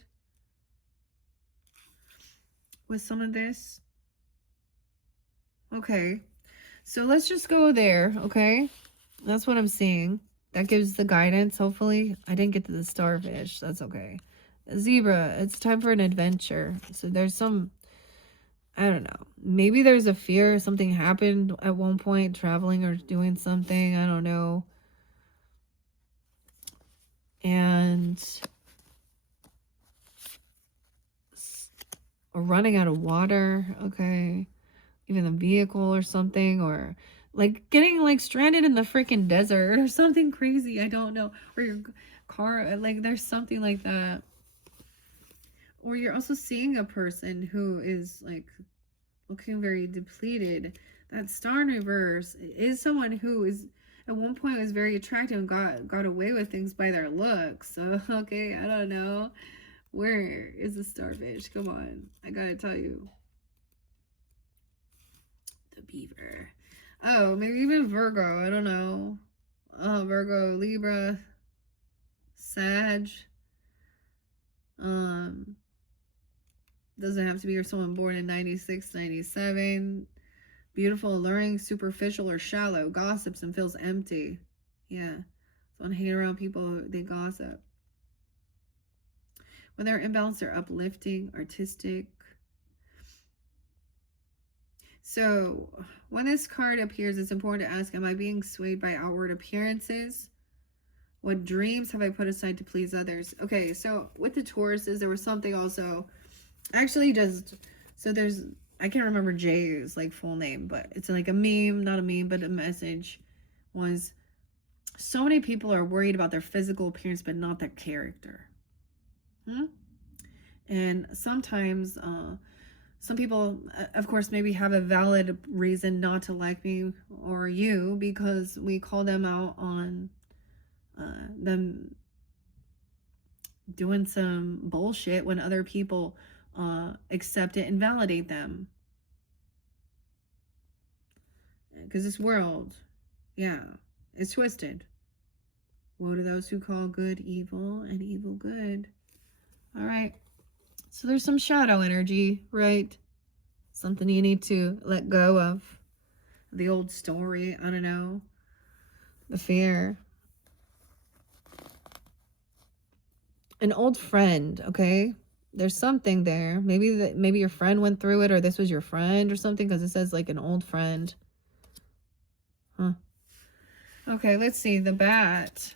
with some of this. Okay. So let's just go there, okay? That's what I'm seeing. That gives the guidance, hopefully. I didn't get to the starfish. That's okay. Zebra, it's time for an adventure. So there's some, I don't know. Maybe there's a fear something happened at one point, traveling or doing something. I don't know. And or running out of water, okay. Even a vehicle or something, or like getting like stranded in the freaking desert or something crazy. I don't know. Or your car, like there's something like that. Or you're also seeing a person who is like looking very depleted. That star in reverse is someone who is at one point was very attractive and got away with things by their looks. So okay, I don't know. Where is the starfish? Come on, I gotta tell you. The beaver. Oh, maybe even Virgo. I don't know. Virgo, Libra, Sag. Doesn't have to be someone born in 96, 97. Beautiful, alluring, superficial, or shallow. Gossips and feels empty. Yeah. Someone hang around people, they gossip. When they're imbalanced, they're uplifting, artistic. So when this card appears, it's important to ask, am I being swayed by outward appearances? What dreams have I put aside to please others? Okay, so with the Tauruses, there was something also, actually just, so there's, I can't remember Jay's like full name, but it's like a meme, not a meme, but a message was, so many people are worried about their physical appearance, but not their character. And sometimes, some people, of course, maybe have a valid reason not to like me or you because we call them out on them doing some bullshit when other people accept it and validate them. Because this world, yeah, it's twisted. Woe to those who call good evil and evil good. All right. So there's some shadow energy, right? Something you need to let go of. The old story, I don't know. The fear. An old friend, okay? There's something there. Maybe your friend went through it, or this was your friend or something, because it says like an old friend. Okay, let's see. The bat.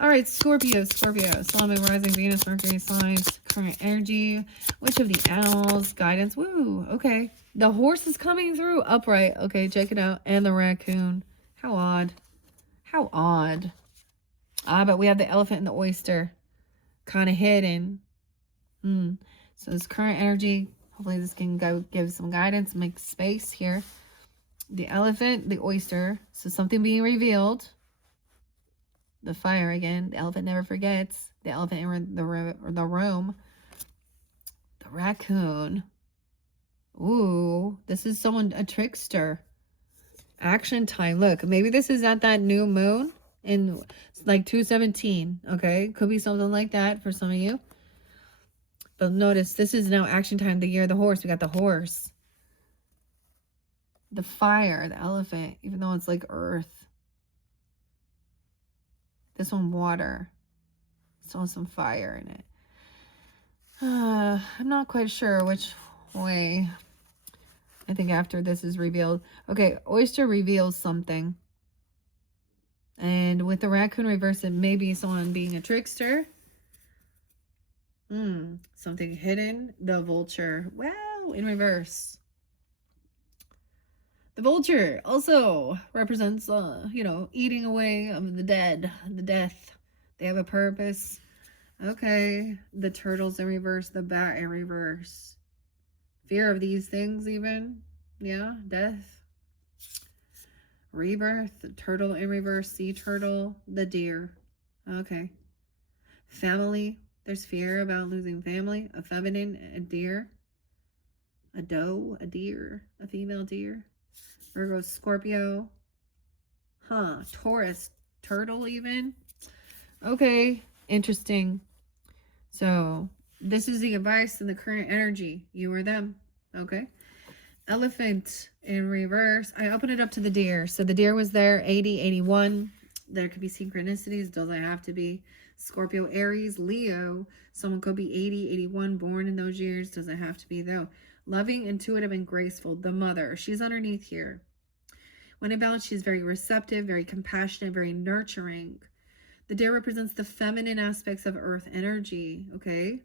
All right, Scorpio, Sun, Moon, Rising, Venus, Mercury, signs, current energy. Which of the animals? Guidance. Woo, okay. The horse is coming through upright. Okay, check it out. And the raccoon. How odd. How odd. Ah, but we have the elephant and the oyster kind of hidden. So this current energy, hopefully this can go give some guidance, make space here. The elephant, the oyster, so something being revealed. The fire again, the elephant never forgets. The elephant in the room. The raccoon. Ooh, this is someone, a trickster. Action time. Look, maybe this is at that new moon in like 217. Okay, could be something like that for some of you. But notice, this is now action time, the year of the horse. We got the horse. The fire, the elephant, even though it's like earth. This one, water. Still has some fire in it. I'm not quite sure which way. I think after this is revealed. Okay, oyster reveals something. And with the raccoon reverse, it may be someone being a trickster. Something hidden. The vulture. Wow, in reverse. The vulture also represents, you know, eating away of the dead, the death. They have a purpose. Okay, the turtle's in reverse, the bat in reverse. Fear of these things even. Yeah, death. Rebirth, the turtle in reverse, sea turtle, the deer. Okay. Family, there's fear about losing family. A feminine, a deer. A doe, a deer, a female deer. Virgo, Scorpio. Taurus, turtle even. Okay, interesting. So this is the advice and the current energy. You or them. Okay. Elephant in reverse. I opened it up to the deer. So the deer was there, 80, 81. There could be synchronicities. Doesn't have to be. Scorpio, Aries, Leo. Someone could be 80, 81, born in those years. Doesn't have to be though. Loving, intuitive, and graceful. The mother. She's underneath here. When in balance, she's very receptive, very compassionate, very nurturing. The deer represents the feminine aspects of earth energy, okay?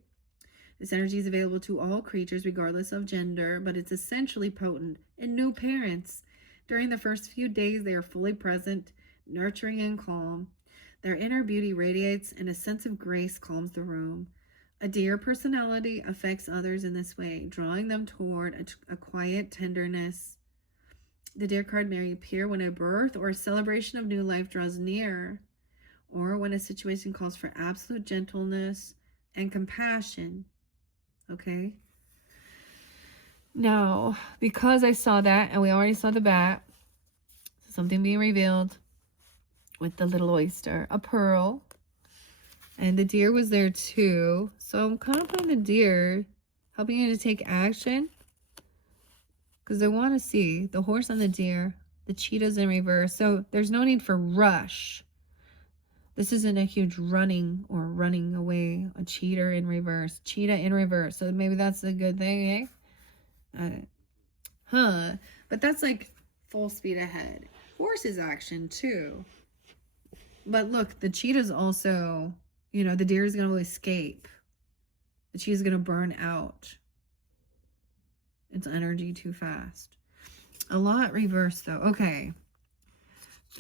This energy is available to all creatures regardless of gender, but it's essentially potent in new parents. During the first few days, they are fully present, nurturing and calm. Their inner beauty radiates and a sense of grace calms the room. A deer personality affects others in this way, drawing them toward a quiet tenderness. The deer card may appear when a birth or a celebration of new life draws near, or when a situation calls for absolute gentleness and compassion. Okay. Now, because I saw that, and we already saw the bat, something being revealed with the little oyster, a pearl, and the deer was there too. So I'm kind of putting the deer, helping you to take action, because I want to see the horse and the deer, the cheetah's in reverse. So there's no need for rush. This isn't a huge running or running away. A cheetah in reverse. Cheetah in reverse. So maybe that's a good thing, eh? But that's like full speed ahead. Horse is action too. But look, the cheetah's also, you know, the deer is going to escape. The cheetah's going to burn out. It's energy too fast. A lot reversed though. Okay.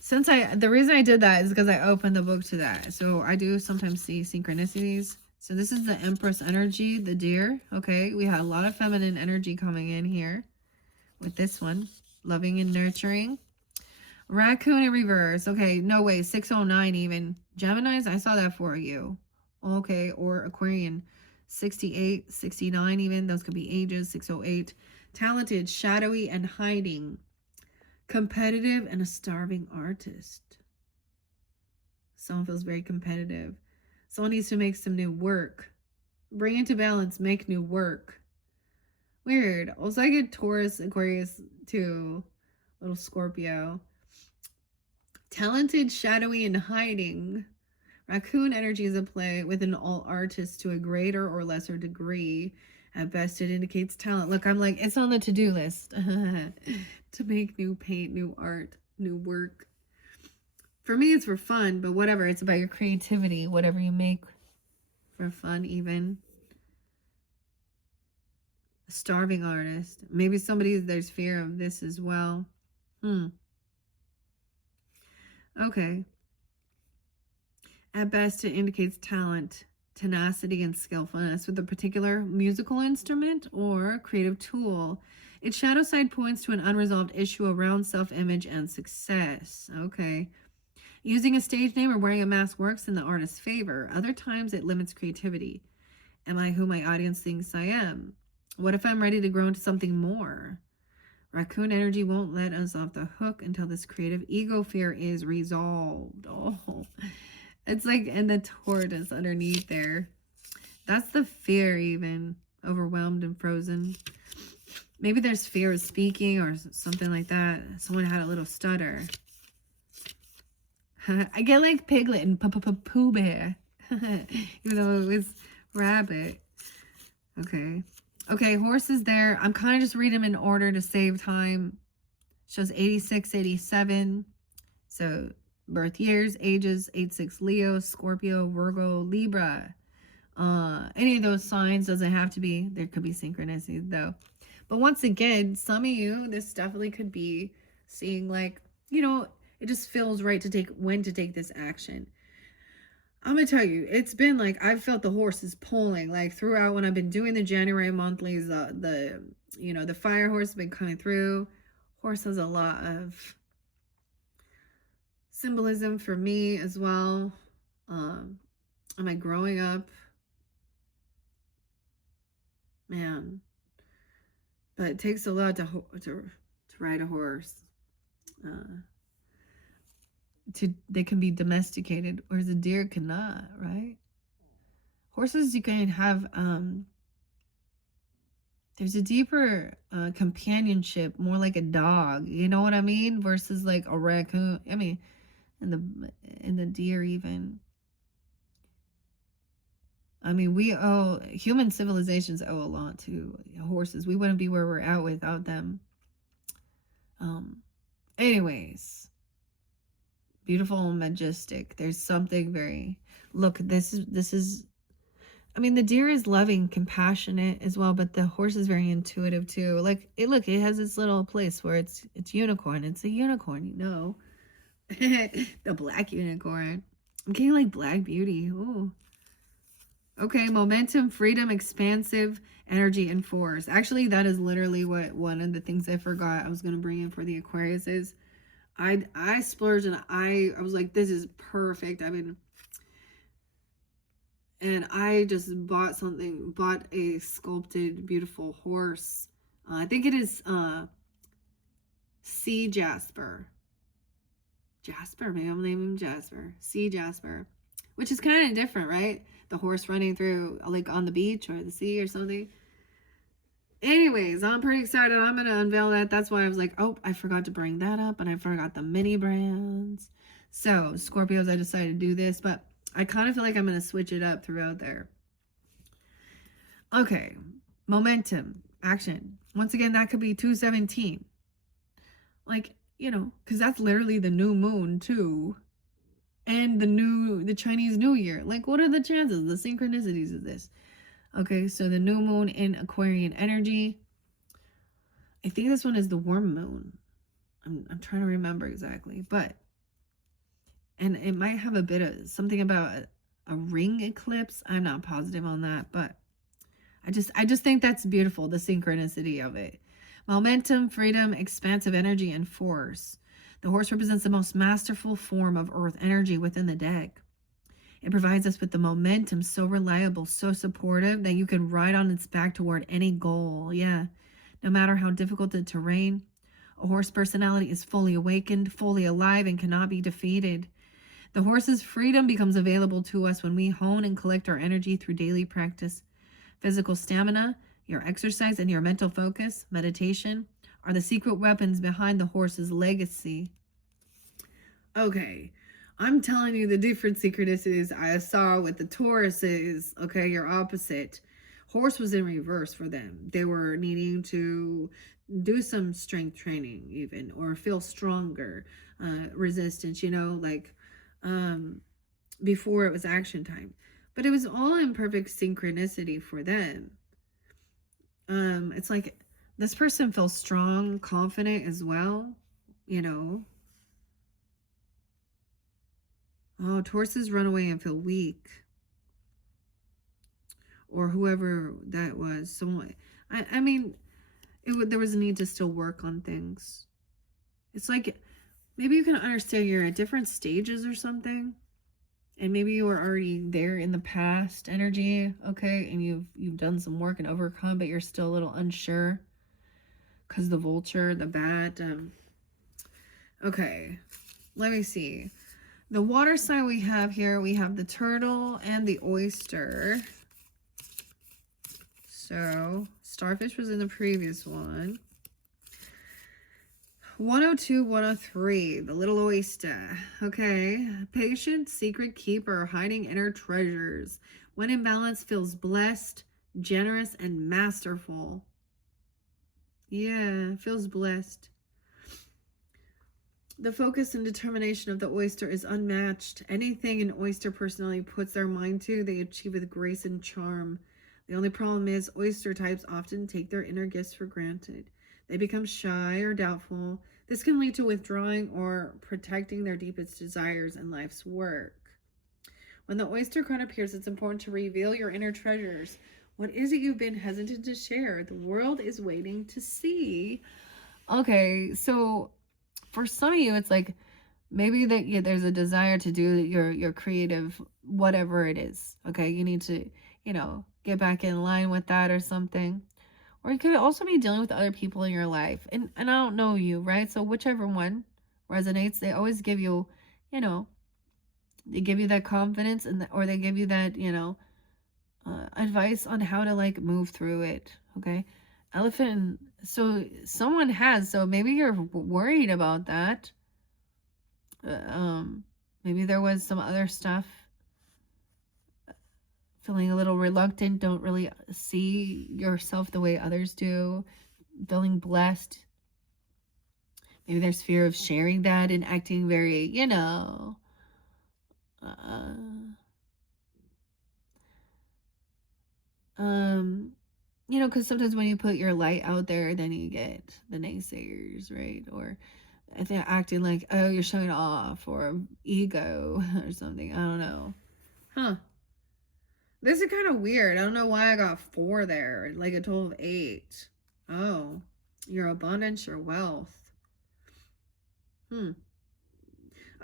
Since the reason I did that is because I opened the book to that. So I do sometimes see synchronicities. So this is the Empress energy, the deer. Okay. We had a lot of feminine energy coming in here with this one. Loving and nurturing. Raccoon in reverse. Okay. No way. 609 even. Geminis, I saw that for you. Okay. Or Aquarian. 68, 69 even. Those could be ages. 608. Talented, shadowy, and hiding. Competitive and a starving artist. Someone feels very competitive. Someone needs to make some new work. Bring into balance, make new work. Weird. Also, I get Taurus, Aquarius too. Little Scorpio. Talented, shadowy, and hiding. Raccoon energy is at play within all artists to a greater or lesser degree. At best, it indicates talent. Look, I'm like, it's on the to-do list. To make new paint, new art, new work. For me, it's for fun, but whatever. It's about your creativity, whatever you make for fun even. A starving artist. Maybe there's fear of this as well. Okay. At best, it indicates talent, tenacity, and skillfulness with a particular musical instrument or creative tool. Its shadow side points to an unresolved issue around self-image and success. Okay. Using a stage name or wearing a mask works in the artist's favor. Other times, it limits creativity. Am I who my audience thinks I am? What if I'm ready to grow into something more? Raccoon energy won't let us off the hook until this creative ego fear is resolved. Oh, it's like in the tortoise underneath there. That's the fear, even overwhelmed and frozen. Maybe there's fear of speaking or something like that. Someone had a little stutter. I get like Piglet and Pooh Bear, even though it was Rabbit. Okay. Okay, horse is there. I'm kind of just reading them in order to save time. Shows 86, 87. So birth years, ages, 86 Leo, Scorpio, Virgo, Libra. Any of those signs, doesn't have to be. There could be synchronicity though. But once again, some of you, this definitely could be seeing like, you know, it just feels right to take when to take this action. I'm gonna tell you, it's been like I've felt the horses pulling like throughout when I've been doing the January monthlies. The you know, the fire horse has been coming through. Horse has a lot of symbolism for me as well. Am I growing up? Man, but it takes a lot to ride a horse. They can be domesticated, whereas a deer cannot, right? Horses, you can have there's a deeper companionship, more like a dog, you know what I mean, versus like a raccoon. I mean, in the deer even. I mean, human civilizations owe a lot to horses. We wouldn't be where we're at without them. Anyways, beautiful and majestic. There's something very, look, this is I mean, the deer is loving, compassionate as well, but the horse is very intuitive too. Like, it has its little place where it's unicorn. It's a unicorn, you know. The black unicorn. I'm getting like Black Beauty. Ooh. Okay, momentum, freedom, expansive, energy, and force. Actually, that is literally what one of the things I forgot I was going to bring in for the Aquarius is. I splurged and I was like, this is perfect. And I just bought a sculpted, beautiful horse. I think it is Sea Jasper. Maybe I'm naming him Jasper. Sea Jasper. Which is kind of different, right? The horse running through, like, on the beach or the sea or something. Anyways, I'm pretty excited. I'm going to unveil that. That's why I was like, oh, I forgot to bring that up. And I forgot the mini brands. So, Scorpios, I decided to do this. But I kind of feel like I'm going to switch it up throughout there. Okay. Momentum. Action. Once again, that could be 217. Like, you know, because that's literally the new moon, too. And the Chinese New Year. Like, what are the chances, the synchronicities of this? Okay, so the new moon in Aquarian energy. I think this one is the warm moon. I'm trying to remember exactly, but and it might have a bit of something about a ring eclipse. I'm not positive on that, but I just think that's beautiful, the synchronicity of it. Momentum, freedom, expansive energy, and force. The horse represents the most masterful form of earth energy within the deck. It provides us with the momentum, so reliable, so supportive that you can ride on its back toward any goal. Yeah, no matter how difficult the terrain. A horse personality is fully awakened, fully alive, and cannot be defeated. The horse's freedom becomes available to us when we hone and collect our energy through daily practice. Physical stamina, your exercise, and your mental focus, meditation, are the secret weapons behind the horse's legacy. Okay, I'm telling you the different synchronicities I saw with the Tauruses. Okay, your opposite. Horse was in reverse for them. They were needing to do some strength training even, or feel stronger, resistance, you know, like before it was action time. But it was all in perfect synchronicity for them. It's like this person feels strong, confident as well, you know. Oh, Tauruses run away and feel weak. Or whoever that was. Someone. I mean, there was a need to still work on things. It's like maybe you can understand you're at different stages or something. And maybe you were already there in the past energy, okay, and you've done some work and overcome, but you're still a little unsure because the vulture, the bat. Okay, let me see. The water sign we have here, we have the turtle and the oyster. So starfish was in the previous one. 102, 103, the little oyster. Okay. Patient, secret keeper, hiding inner treasures. When in balance, feels blessed, generous, and masterful. Yeah, feels blessed. The focus and determination of the oyster is unmatched. Anything an oyster personality puts their mind to, they achieve with grace and charm. The only problem is oyster types often take their inner gifts for granted. They become shy or doubtful. This can lead to withdrawing or protecting their deepest desires in life's work. When the oyster card appears, it's important to reveal your inner treasures. What is it you've been hesitant to share? The world is waiting to see. Okay, so for some of you, it's like maybe that there's a desire to do your creative whatever it is. Okay, you need to, get back in line with that or something. Or you could also be dealing with other people in your life. And I don't know you, right? So whichever one resonates, they always give you, they give you that confidence or they give you that, advice on how to like move through it. Okay. Elephant. So someone has, so maybe you're worried about that. Maybe there was some other stuff. Feeling a little reluctant, don't really see yourself the way others do, feeling blessed. Maybe there's fear of sharing that and acting very, because sometimes when you put your light out there, then you get the naysayers, right? Or if they're acting like, oh, you're showing off, or ego or something. I don't know. Huh. This is kind of weird. I don't know why I got 4 there. Like a total of 8. Oh. Your abundance, your wealth.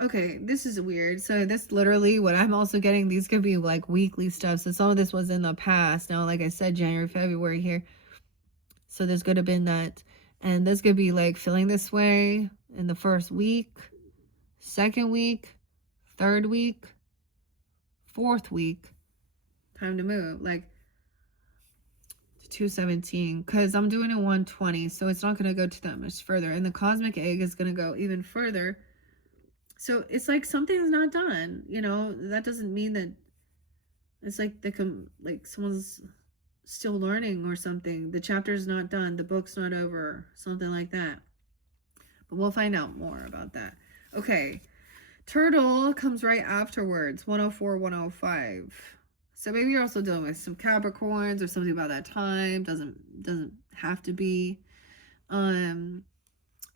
Okay, this is weird. So this literally, what I'm also getting, these could be like weekly stuff. So some of this was in the past. Now, like I said, January, February here. So this could have been that. And this could be like feeling this way in the first week, second week, third week, fourth week. Time to move. Like 217, because I'm doing a 120, so it's not going to go to that much further. And the cosmic egg is going to go even further. So it's like something's not done. That doesn't mean that it's like someone's still learning or something. The chapter's not done. The book's not over. Something like that. But we'll find out more about that. Okay. Turtle comes right afterwards. 104, 105. So maybe you're also dealing with some Capricorns or something about that time. Doesn't have to be.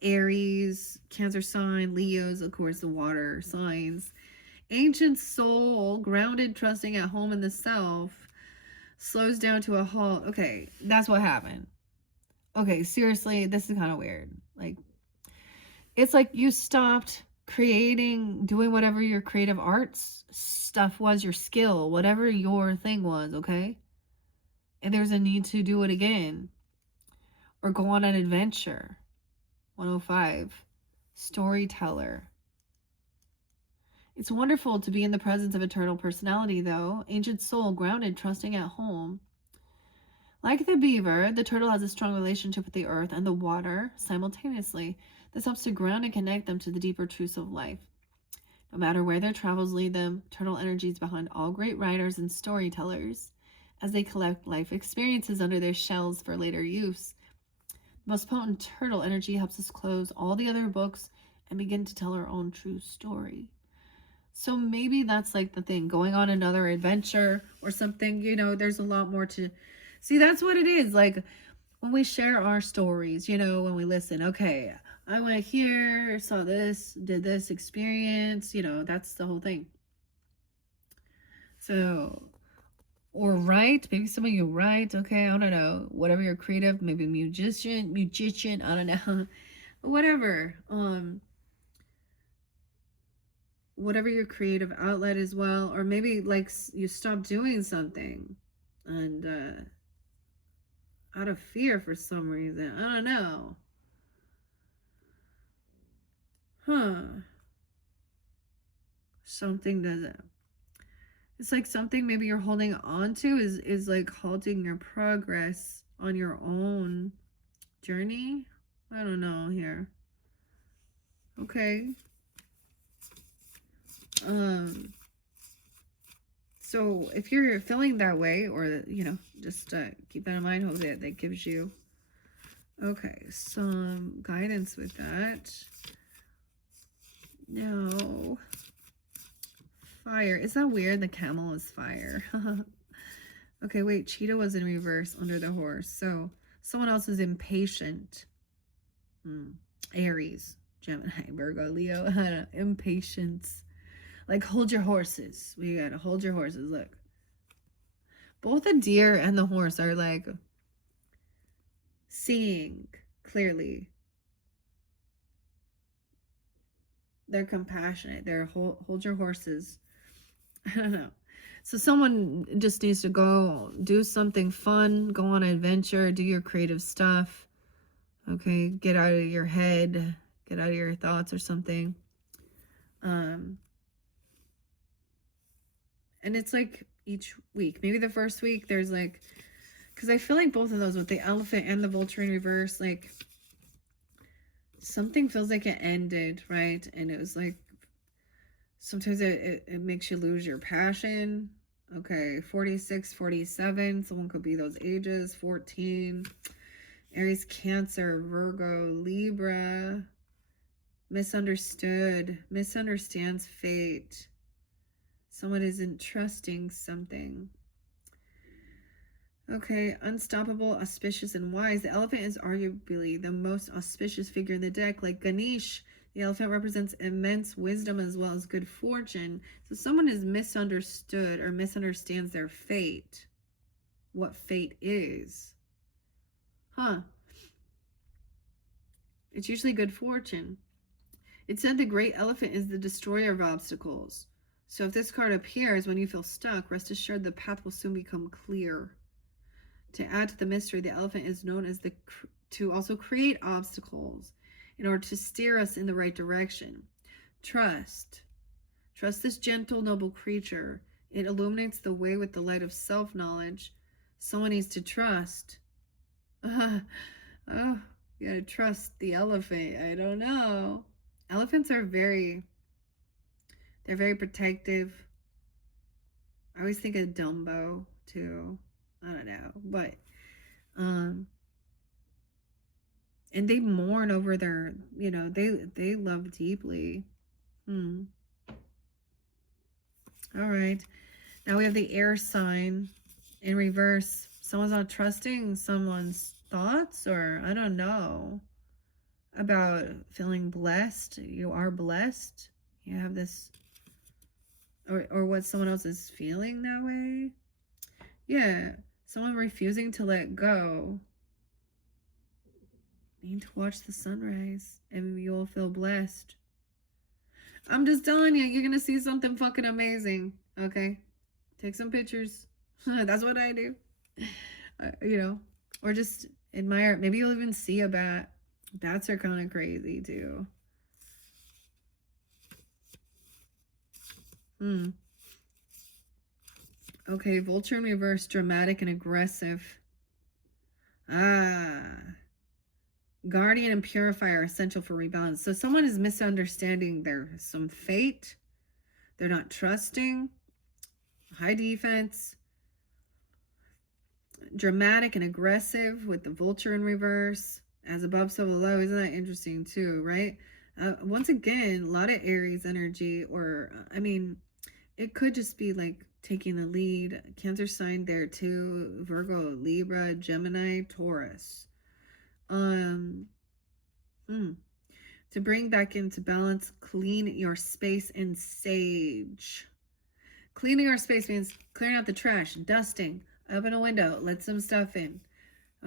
Aries, Cancer sign, Leos, of course, the water signs. Ancient soul, grounded, trusting at home in the self, slows down to a halt. Okay, that's what happened. Okay, seriously, this is kind of weird. Like, it's like you stopped doing whatever your creative arts stuff was, your skill, whatever your thing was, okay? And there's a need to do it again or go on an adventure. 105, storyteller. It's wonderful to be in the presence of eternal personality, though. Ancient soul, grounded, trusting at home. Like the beaver, the turtle has a strong relationship with the earth and the water simultaneously. This helps to ground and connect them to the deeper truths of life. No matter where their travels lead them, turtle energy is behind all great writers and storytellers as they collect life experiences under their shells for later use. The most potent turtle energy helps us close all the other books and begin to tell our own true story. So maybe that's like the thing, going on another adventure or something, there's a lot more to see. That's what it is. Like when we share our stories, when we listen, okay, I went here, saw this, did this experience, that's the whole thing. So, or write, maybe some of you write, okay, I don't know, whatever you're creative, maybe musician, I don't know, whatever, whatever your creative outlet as well, or maybe like you stop doing something and out of fear for some reason, I don't know, something doesn't, it's like something maybe you're holding on to is like halting your progress on your own journey. I don't know here. Okay. So if you're feeling that way, or just keep that in mind. Hope that gives you some guidance with that. No. Fire. Is that weird? The camel is fire. Okay, wait. Cheetah was in reverse under the horse. So someone else is impatient. Aries, Gemini, Virgo, Leo. Impatience. Like, hold your horses. We gotta hold your horses. Look. Both the deer and the horse are like seeing clearly. They're compassionate. They're hold your horses. I don't know. So someone just needs to go do something fun, go on an adventure, do your creative stuff. Okay, get out of your head, get out of your thoughts or something. And it's like each week. Maybe the first week there's like, because I feel like both of those with the elephant and the vulture in reverse, like something feels like it ended, right? And it was like, sometimes it makes you lose your passion. Okay, 46, 47. Someone could be those ages. 14. Aries, Cancer, Virgo, Libra. Misunderstood. Misunderstands fate. Someone isn't trusting something. Okay, unstoppable, auspicious, and wise. The elephant is arguably the most auspicious figure in the deck. Like Ganesh, the elephant represents immense wisdom as well as good fortune. So someone is misunderstood or misunderstands their fate. What fate is. It's usually good fortune. It said the great elephant is the destroyer of obstacles. So if this card appears when you feel stuck, rest assured the path will soon become clear. To add to the mystery, the elephant is known as to also create obstacles in order to steer us in the right direction. Trust. Trust this gentle, noble creature. It illuminates the way with the light of self-knowledge. Someone needs to trust. Oh, you gotta trust the elephant. I don't know. Elephants are they're very protective. I always think of Dumbo too. I don't know, but and they mourn over their, they love deeply. All right, now we have the air sign in reverse. Someone's not trusting someone's thoughts, or I don't know, about feeling blessed. You are blessed. You have this, or what someone else is feeling that way. Yeah, someone refusing to let go. Need to watch the sunrise and you'll feel blessed. I'm just telling you, you're gonna see something fucking amazing. Okay, take some pictures. That's what I do. Or just admire. Maybe you'll even see a bat. Bats are kind of crazy too. Okay, vulture in reverse, dramatic and aggressive. Guardian and purifier are essential for rebalance. So someone is misunderstanding some fate. They're not trusting. High defense. Dramatic and aggressive with the vulture in reverse. As above, so below. Isn't that interesting too, right? Once again, a lot of Aries energy, or it could just be like taking the lead. Cancer sign there too. Virgo, Libra, Gemini, Taurus. To bring back into balance, clean your space and sage. Cleaning our space means clearing out the trash, dusting, open a window, let some stuff in.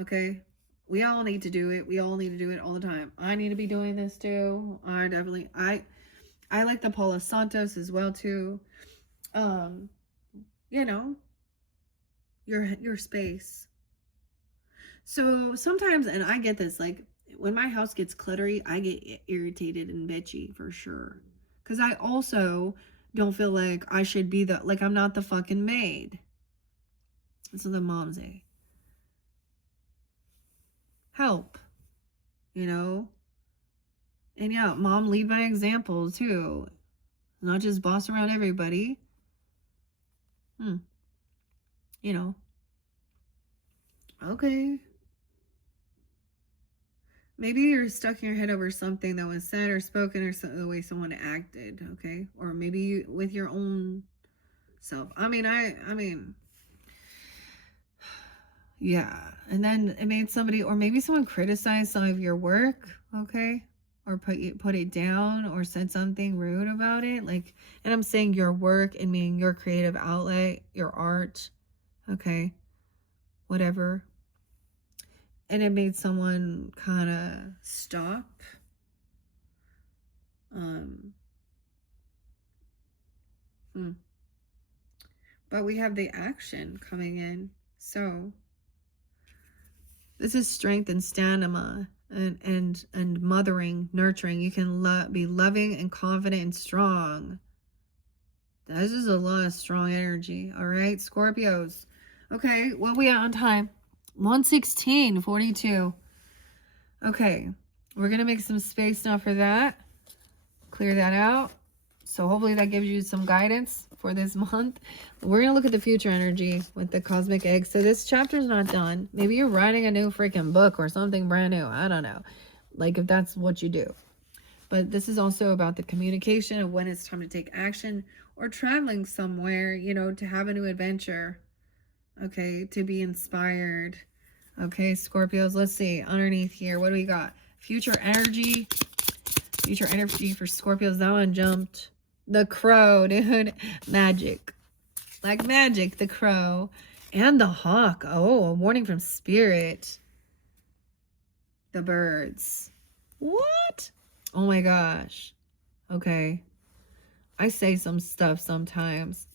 Okay? We all need to do it. We all need to do it all the time. I need to be doing this too. I like the Palo Santos as well too. You know, your space. So sometimes, and I get this, like when my house gets cluttery, I get irritated and bitchy for sure. Because I also don't feel like I should be like I'm not the fucking maid. That's what the moms say. Help, you know? And yeah, mom, lead by example too. Not just boss around everybody. You know. Okay. Maybe you're stuck in your head over something that was said or spoken or the way someone acted, okay? Or maybe you, with your own self. I mean, yeah. And then it made somebody, or maybe someone criticized some of your work, okay? Or put it down or said something rude about it. Like, and I'm saying your work and meaning your creative outlet, your art, okay? Whatever. And it made someone kind of stop. But we have the action coming in. So this is strength and stamina and mothering, nurturing. You can be loving and confident and strong. This is a lot of strong energy. All right, Scorpios. Okay, what we at on time? 1:16:42. Okay, we're gonna make some space now for that. Clear that out. So hopefully that gives you some guidance for this month. We're going to look at the future energy with the cosmic egg. So this chapter is not done. Maybe you're writing a new freaking book or something brand new. I don't know. Like if that's what you do. But this is also about the communication of when it's time to take action or traveling somewhere, you know, to have a new adventure. Okay, to be inspired. Okay, Scorpios, let's see. Underneath here, what do we got? Future energy. Future energy for Scorpios. That one jumped. The crow, dude. Magic. Like magic, the crow. And the hawk. Oh, a warning from spirit. The birds. What? Oh my gosh. Okay. I say some stuff sometimes.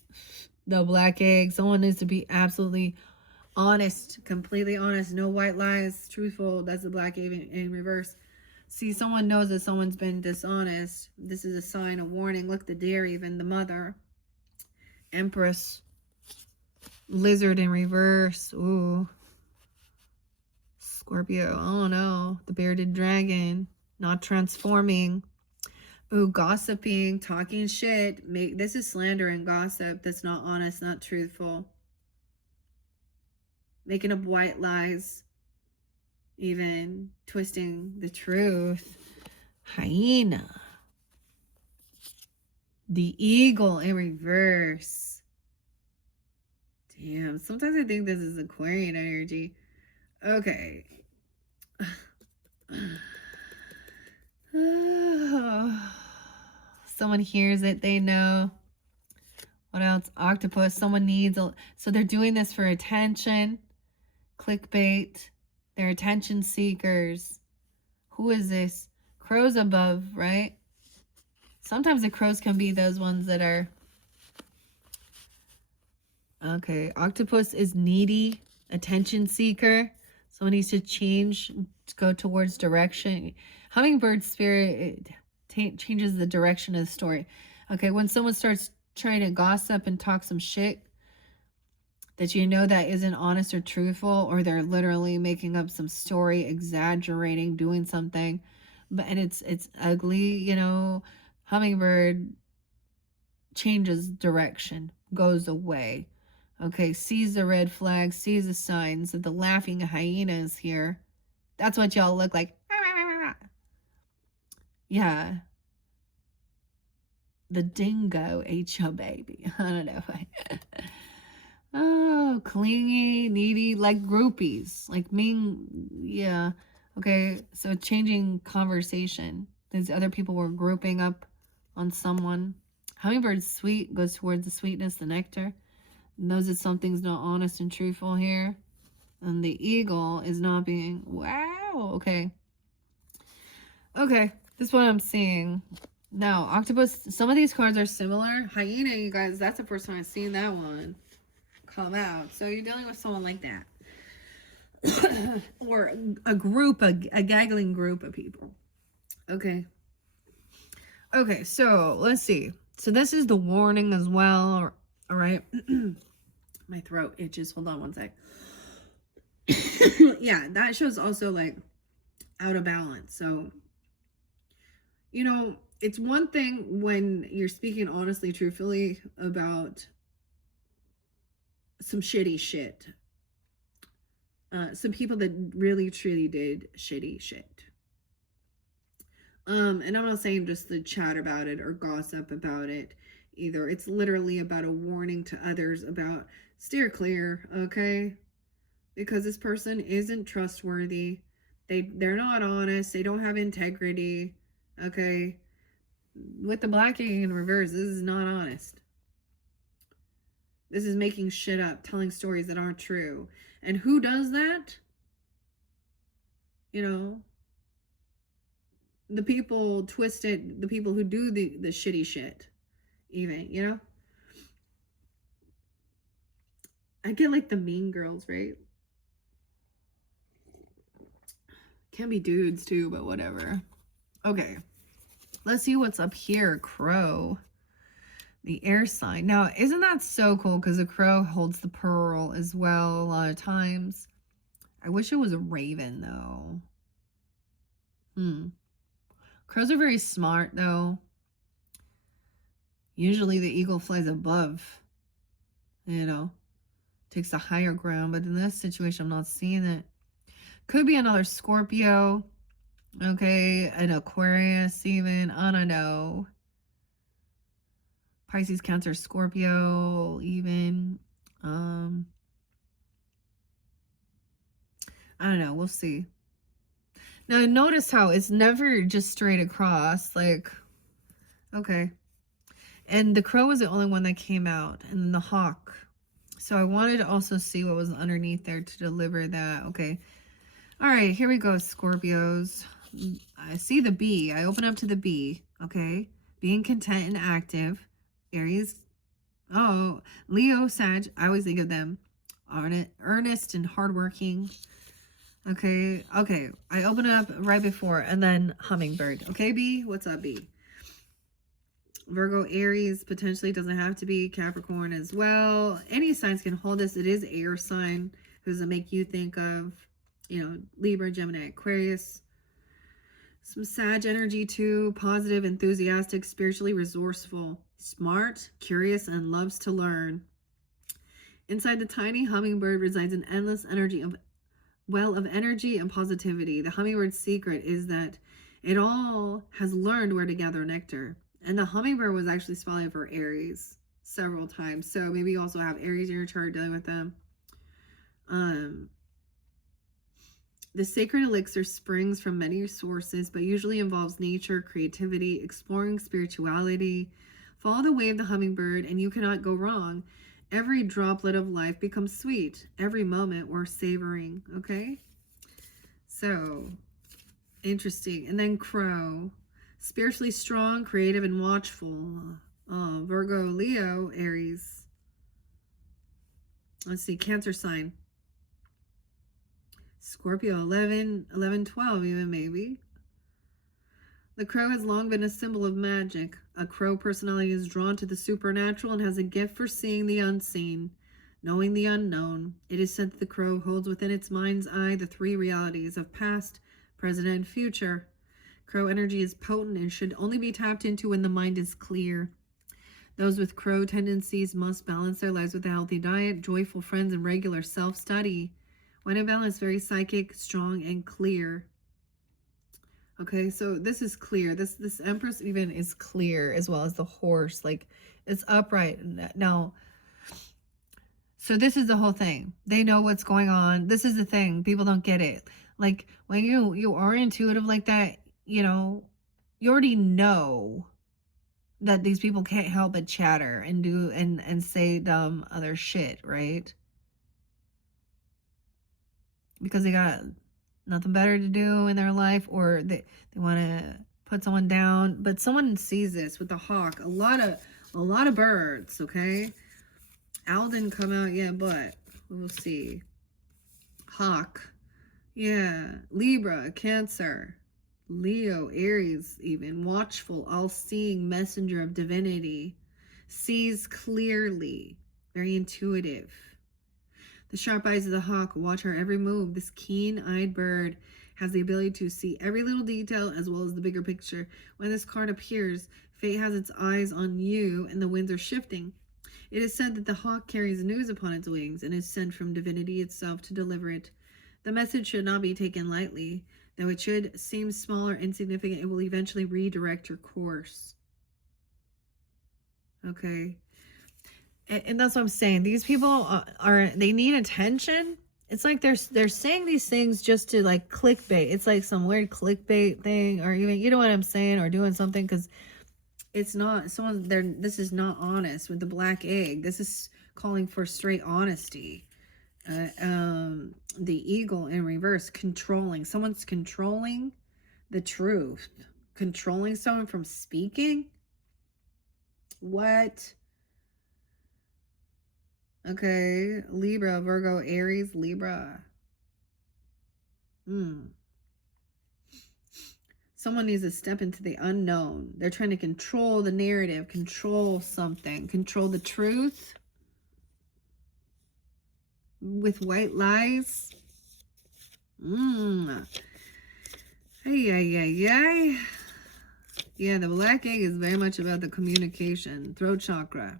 The black egg. Someone needs to be absolutely honest. Completely honest. No white lies. Truthful. That's the black egg in reverse. See, someone knows that someone's been dishonest. This is a sign, a warning. Look, the deer, even the mother. Empress. Lizard in reverse. Ooh. Scorpio. Oh no. The bearded dragon. Not transforming. Ooh, gossiping. Talking shit. This is slander and gossip. That's not honest, not truthful. Making up white lies. Even twisting the truth. Hyena. The eagle in reverse. Damn, sometimes I think this is Aquarian energy. Okay. Someone hears it, they know. What else? Octopus. Someone needs so they're doing this for attention. Clickbait. They're attention seekers. Who is this? Crows above, right? Sometimes the crows can be those ones that are... Okay, octopus is needy, attention seeker. Someone needs to change, to go towards direction. Hummingbird spirit changes the direction of the story. Okay, when someone starts trying to gossip and talk some shit that you know that isn't honest or truthful, or they're literally making up some story, exaggerating, doing something, and it's ugly, you know, hummingbird changes direction, goes away. Okay, sees the red flag, sees the signs that the laughing hyena is here. That's what y'all look like. Yeah. The dingo ate your baby. I don't know. Oh, clingy, needy, like groupies. Like mean, yeah. Okay, so changing conversation. These other people were grouping up on someone. Hummingbird's sweet, goes towards the sweetness, the nectar. Knows that something's not honest and truthful here. And the eagle is not being, wow, okay. Okay, this is what I'm seeing. Now, octopus, some of these cards are similar. Hyena, you guys, that's the first time I've seen that one come out. So you're dealing with someone like that. Or a group, a gaggling group of people. Okay. Okay, so let's see. So this is the warning as well. All right. My throat itches. Hold on one sec. Yeah, that shows also like out of balance. So, you know, it's one thing when you're speaking honestly, truthfully about some shitty shit. Some people that really, truly did shitty shit. And I'm not saying just the chat about it or gossip about it either. It's literally about a warning to others about steer clear, okay? Because this person isn't trustworthy. They're not honest. They don't have integrity, okay? With the Black King in reverse, this is not honest. This is making shit up, telling stories that aren't true. And who does that? You know, the people twisted, the people who do the shitty shit, even, you know? I get like the mean girls, right? Can be dudes too, but whatever. Okay. Let's see what's up here. Crow. The air sign. Now, isn't that so cool? Because the crow holds the pearl as well a lot of times. I wish it was a raven, though. Crows are very smart, though. Usually the eagle flies above. You know. Takes the higher ground. But in this situation, I'm not seeing it. Could be another Scorpio. Okay. An Aquarius, even. I don't know. Pisces, Cancer, Scorpio, even. I don't know. We'll see. Now, notice how it's never just straight across. Like, okay. And the crow was the only one that came out. And the hawk. So I wanted to also see what was underneath there to deliver that. Okay. All right. Here we go, Scorpios. I see the bee. I open up to the bee. Okay. Being content and active. Aries. Oh, Leo, Sag. I always think of them. Earnest and hardworking. Okay. Okay. I open up right before. And then hummingbird. Okay, B? What's up, B? Virgo, Aries. Potentially doesn't have to be. Capricorn as well. Any signs can hold this. It is air sign. Who does it make you think of? You know, Libra, Gemini, Aquarius. Some Sag energy too. Positive, enthusiastic, spiritually resourceful. Smart, curious, and loves to learn. Inside the tiny hummingbird resides an endless well of energy and positivity. The hummingbird's secret is that it all has learned where to gather nectar. And the hummingbird was actually spelling for Aries several times. So maybe you also have Aries in your chart dealing with them. The sacred elixir springs from many sources, but usually involves nature, creativity, exploring spirituality. Follow the way of the hummingbird and you cannot go wrong. Every droplet of life becomes sweet. Every moment worth savoring. Okay? So, interesting. And then crow. Spiritually strong, creative, and watchful. Virgo, Leo, Aries. Let's see. Cancer sign. Scorpio, 11, 12 even maybe. The crow has long been a symbol of magic. A crow personality is drawn to the supernatural and has a gift for seeing the unseen, knowing the unknown. It is said that the crow holds within its mind's eye the three realities of past, present, and future. Crow energy is potent and should only be tapped into when the mind is clear. Those with crow tendencies must balance their lives with a healthy diet, joyful friends, and regular self-study. When in balance, very psychic, strong, and clear. Okay, so this is clear. This Empress even is clear, as well as the horse. Like, it's upright. Now, so this is the whole thing. They know what's going on. This is the thing. People don't get it. Like, when you are intuitive like that, you know, you already know that these people can't help but chatter and do and say dumb other shit, right? Because they got nothing better to do in their life, or they want to put someone down. But someone sees this with the hawk. A lot of birds, okay? Owl didn't come out yet, but we'll see. Hawk. Yeah. Libra, Cancer, Leo, Aries, even. Watchful, all-seeing messenger of divinity. Sees clearly. Very intuitive. The sharp eyes of the hawk watch our every move. This keen-eyed bird has the ability to see every little detail as well as the bigger picture. When this card appears, fate has its eyes on you and the winds are shifting. It is said that the hawk carries news upon its wings and is sent from divinity itself to deliver it. The message should not be taken lightly. Though it should seem small or insignificant, it will eventually redirect your course. Okay. And that's what I'm saying. These people they need attention. It's like they're saying these things just to like clickbait. It's like some weird clickbait thing, or even, you know what I'm saying, or doing something, because it's not someone there. This is not honest. With the black egg, this is calling for straight honesty. The eagle in reverse, controlling. Someone's controlling the truth, controlling someone from speaking. What? Okay, Libra, Virgo, Aries, Libra. Someone needs to step into the unknown. They're trying to control the narrative, control something, control the truth with white lies. Ay, ay, ay, ay. Yeah, the black egg is very much about the communication, throat chakra.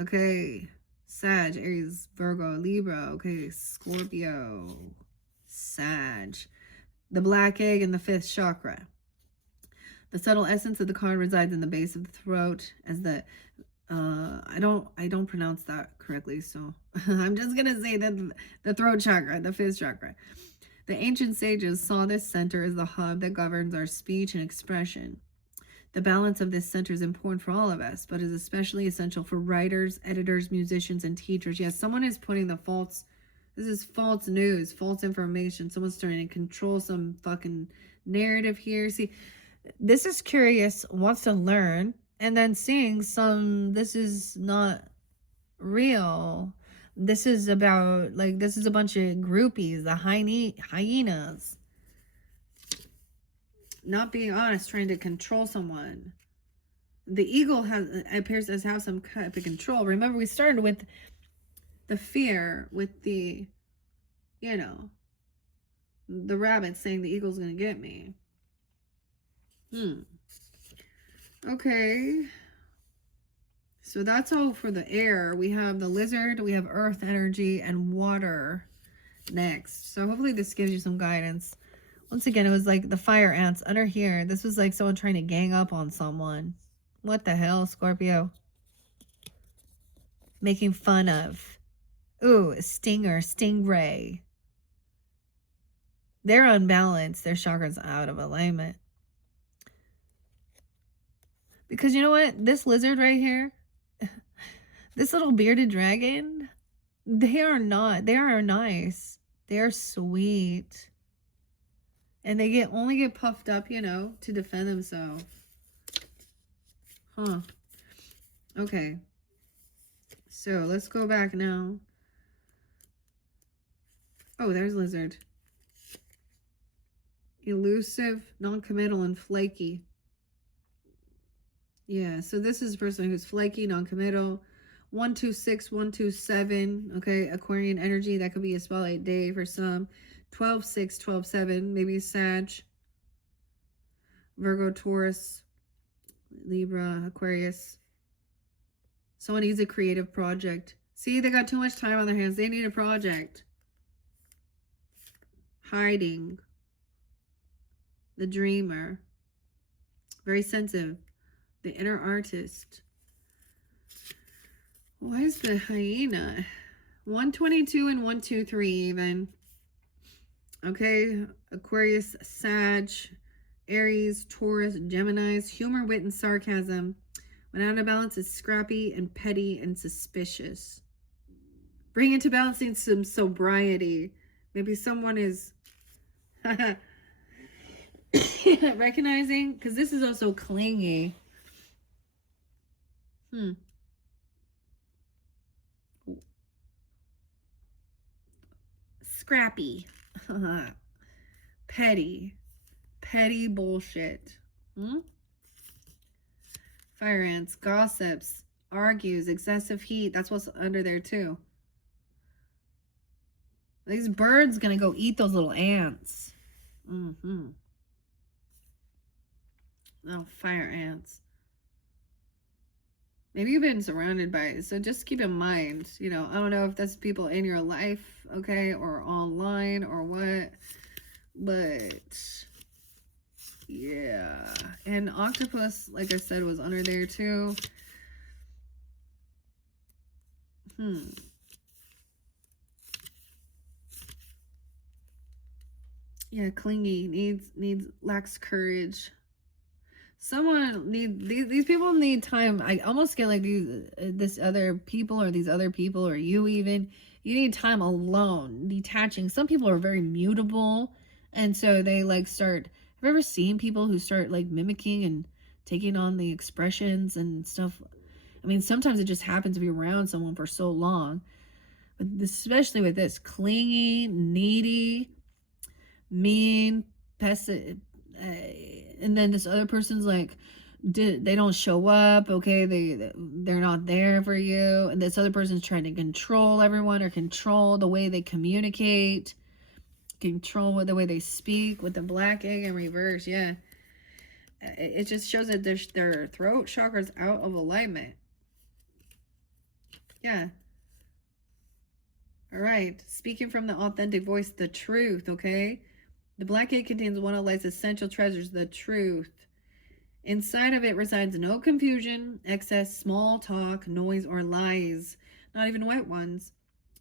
Okay, Sag, Aries, Virgo, Libra. Okay, Scorpio, Sag. The black egg in the 5th chakra. The subtle essence of the card resides in the base of the throat, as the I don't pronounce that correctly, so I'm just gonna say that the throat chakra, the 5th chakra. The ancient sages saw this center as the hub that governs our speech and expression. The balance of this center is important for all of us, but is especially essential for writers, editors, musicians, and teachers. Yes, someone is putting this is false news, false information. Someone's trying to control some fucking narrative here. See, this is curious, wants to learn, and then seeing this is not real. This is about, like, this is a bunch of groupies, the hyenas. Not being honest, trying to control someone. The eagle appears to have some type of control. Remember, we started with the fear, with the, the rabbit saying the eagle's gonna get me. Okay. So that's all for the air. We have the lizard, we have earth energy, and water next. So hopefully this gives you some guidance. Once again, it was like the fire ants under here. This was like someone trying to gang up on someone. What the hell, Scorpio? Making fun of. Ooh, stinger, stingray. They're unbalanced. Their chakras out of alignment. Because you know what? This lizard right here, this little bearded dragon, they are nice. They are sweet. And they only get puffed up, to defend themselves. Huh. Okay. So let's go back now. Oh, there's lizard. Elusive, non-committal, and flaky. Yeah, so this is a person who's flaky, non-committal. 126, 127. Okay, Aquarian energy. That could be a spotlight day for some. 12-6, 12-7. Maybe Sag. Virgo, Taurus, Libra, Aquarius. Someone needs a creative project. See, they got too much time on their hands. They need a project. Hiding. The dreamer. Very sensitive. The inner artist. Why is the hyena? 122 and 123 even. Okay. Aquarius, Sag, Aries, Taurus, Geminis, humor, wit, and sarcasm. When out of balance, it's scrappy and petty and suspicious. Bring into balancing some sobriety. Maybe someone is recognizing, because this is also clingy. Scrappy. Petty bullshit. Fire ants, gossips, argues, excessive heat. That's what's under there too. These birds gonna go eat those little ants. Oh, fire ants. Maybe you've been surrounded by it, so just keep in mind, you know, I don't know if that's people in your life, okay, or online or what, but yeah. And octopus, like I said, was under there too. Yeah, clingy, lacks courage. Someone these people need time. I almost get like these other people or you even, you need time alone, detaching. Some people are very mutable, and so they like start, have you ever seen people who start like mimicking and taking on the expressions and stuff? I mean, sometimes it just happens to be around someone for so long, but especially with this clingy, needy, mean, and then this other person's like, they don't show up, okay, they're not there for you, and this other person's trying to control everyone or control the way they communicate, control the way they speak. With the black egg in reverse, yeah, it just shows that their throat chakra's out of alignment. Yeah. All right, speaking from the authentic voice, the truth, okay? The black egg contains one of life's essential treasures, the truth. Inside of it resides no confusion, excess, small talk, noise, or lies, not even wet ones.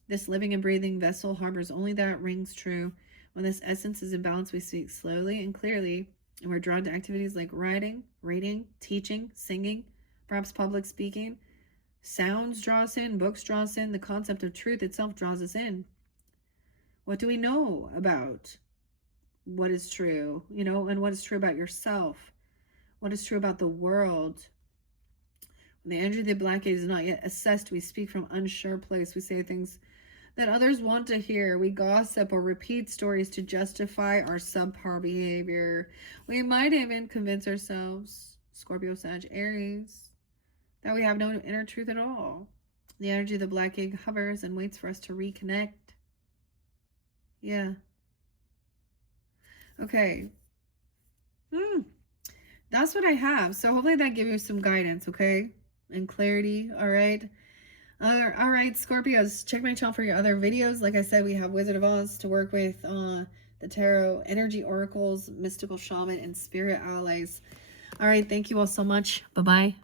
This living and breathing vessel harbors only that rings true. When this essence is in balance, we speak slowly and clearly, and we're drawn to activities like writing, reading, teaching, singing, perhaps public speaking. Sounds draw us in, books draw us in, the concept of truth itself draws us in. What do we know about what is true, you know, and what is true about yourself? What is true about the world? When the energy of the black egg is not yet assessed, we speak from unsure place. We say things that others want to hear. We gossip or repeat stories to justify our subpar behavior. We might even convince ourselves, Scorpio, Sag, Aries, that we have no inner truth at all. The energy of the black egg hovers and waits for us to reconnect. Yeah. Okay. That's what I have. So hopefully that gives you some guidance, okay? And clarity, all right? All right, Scorpios, check my channel for your other videos. Like I said, we have Wizard of Oz to work with, the tarot, energy oracles, mystical shaman, and spirit allies. All right, thank you all so much. Bye-bye.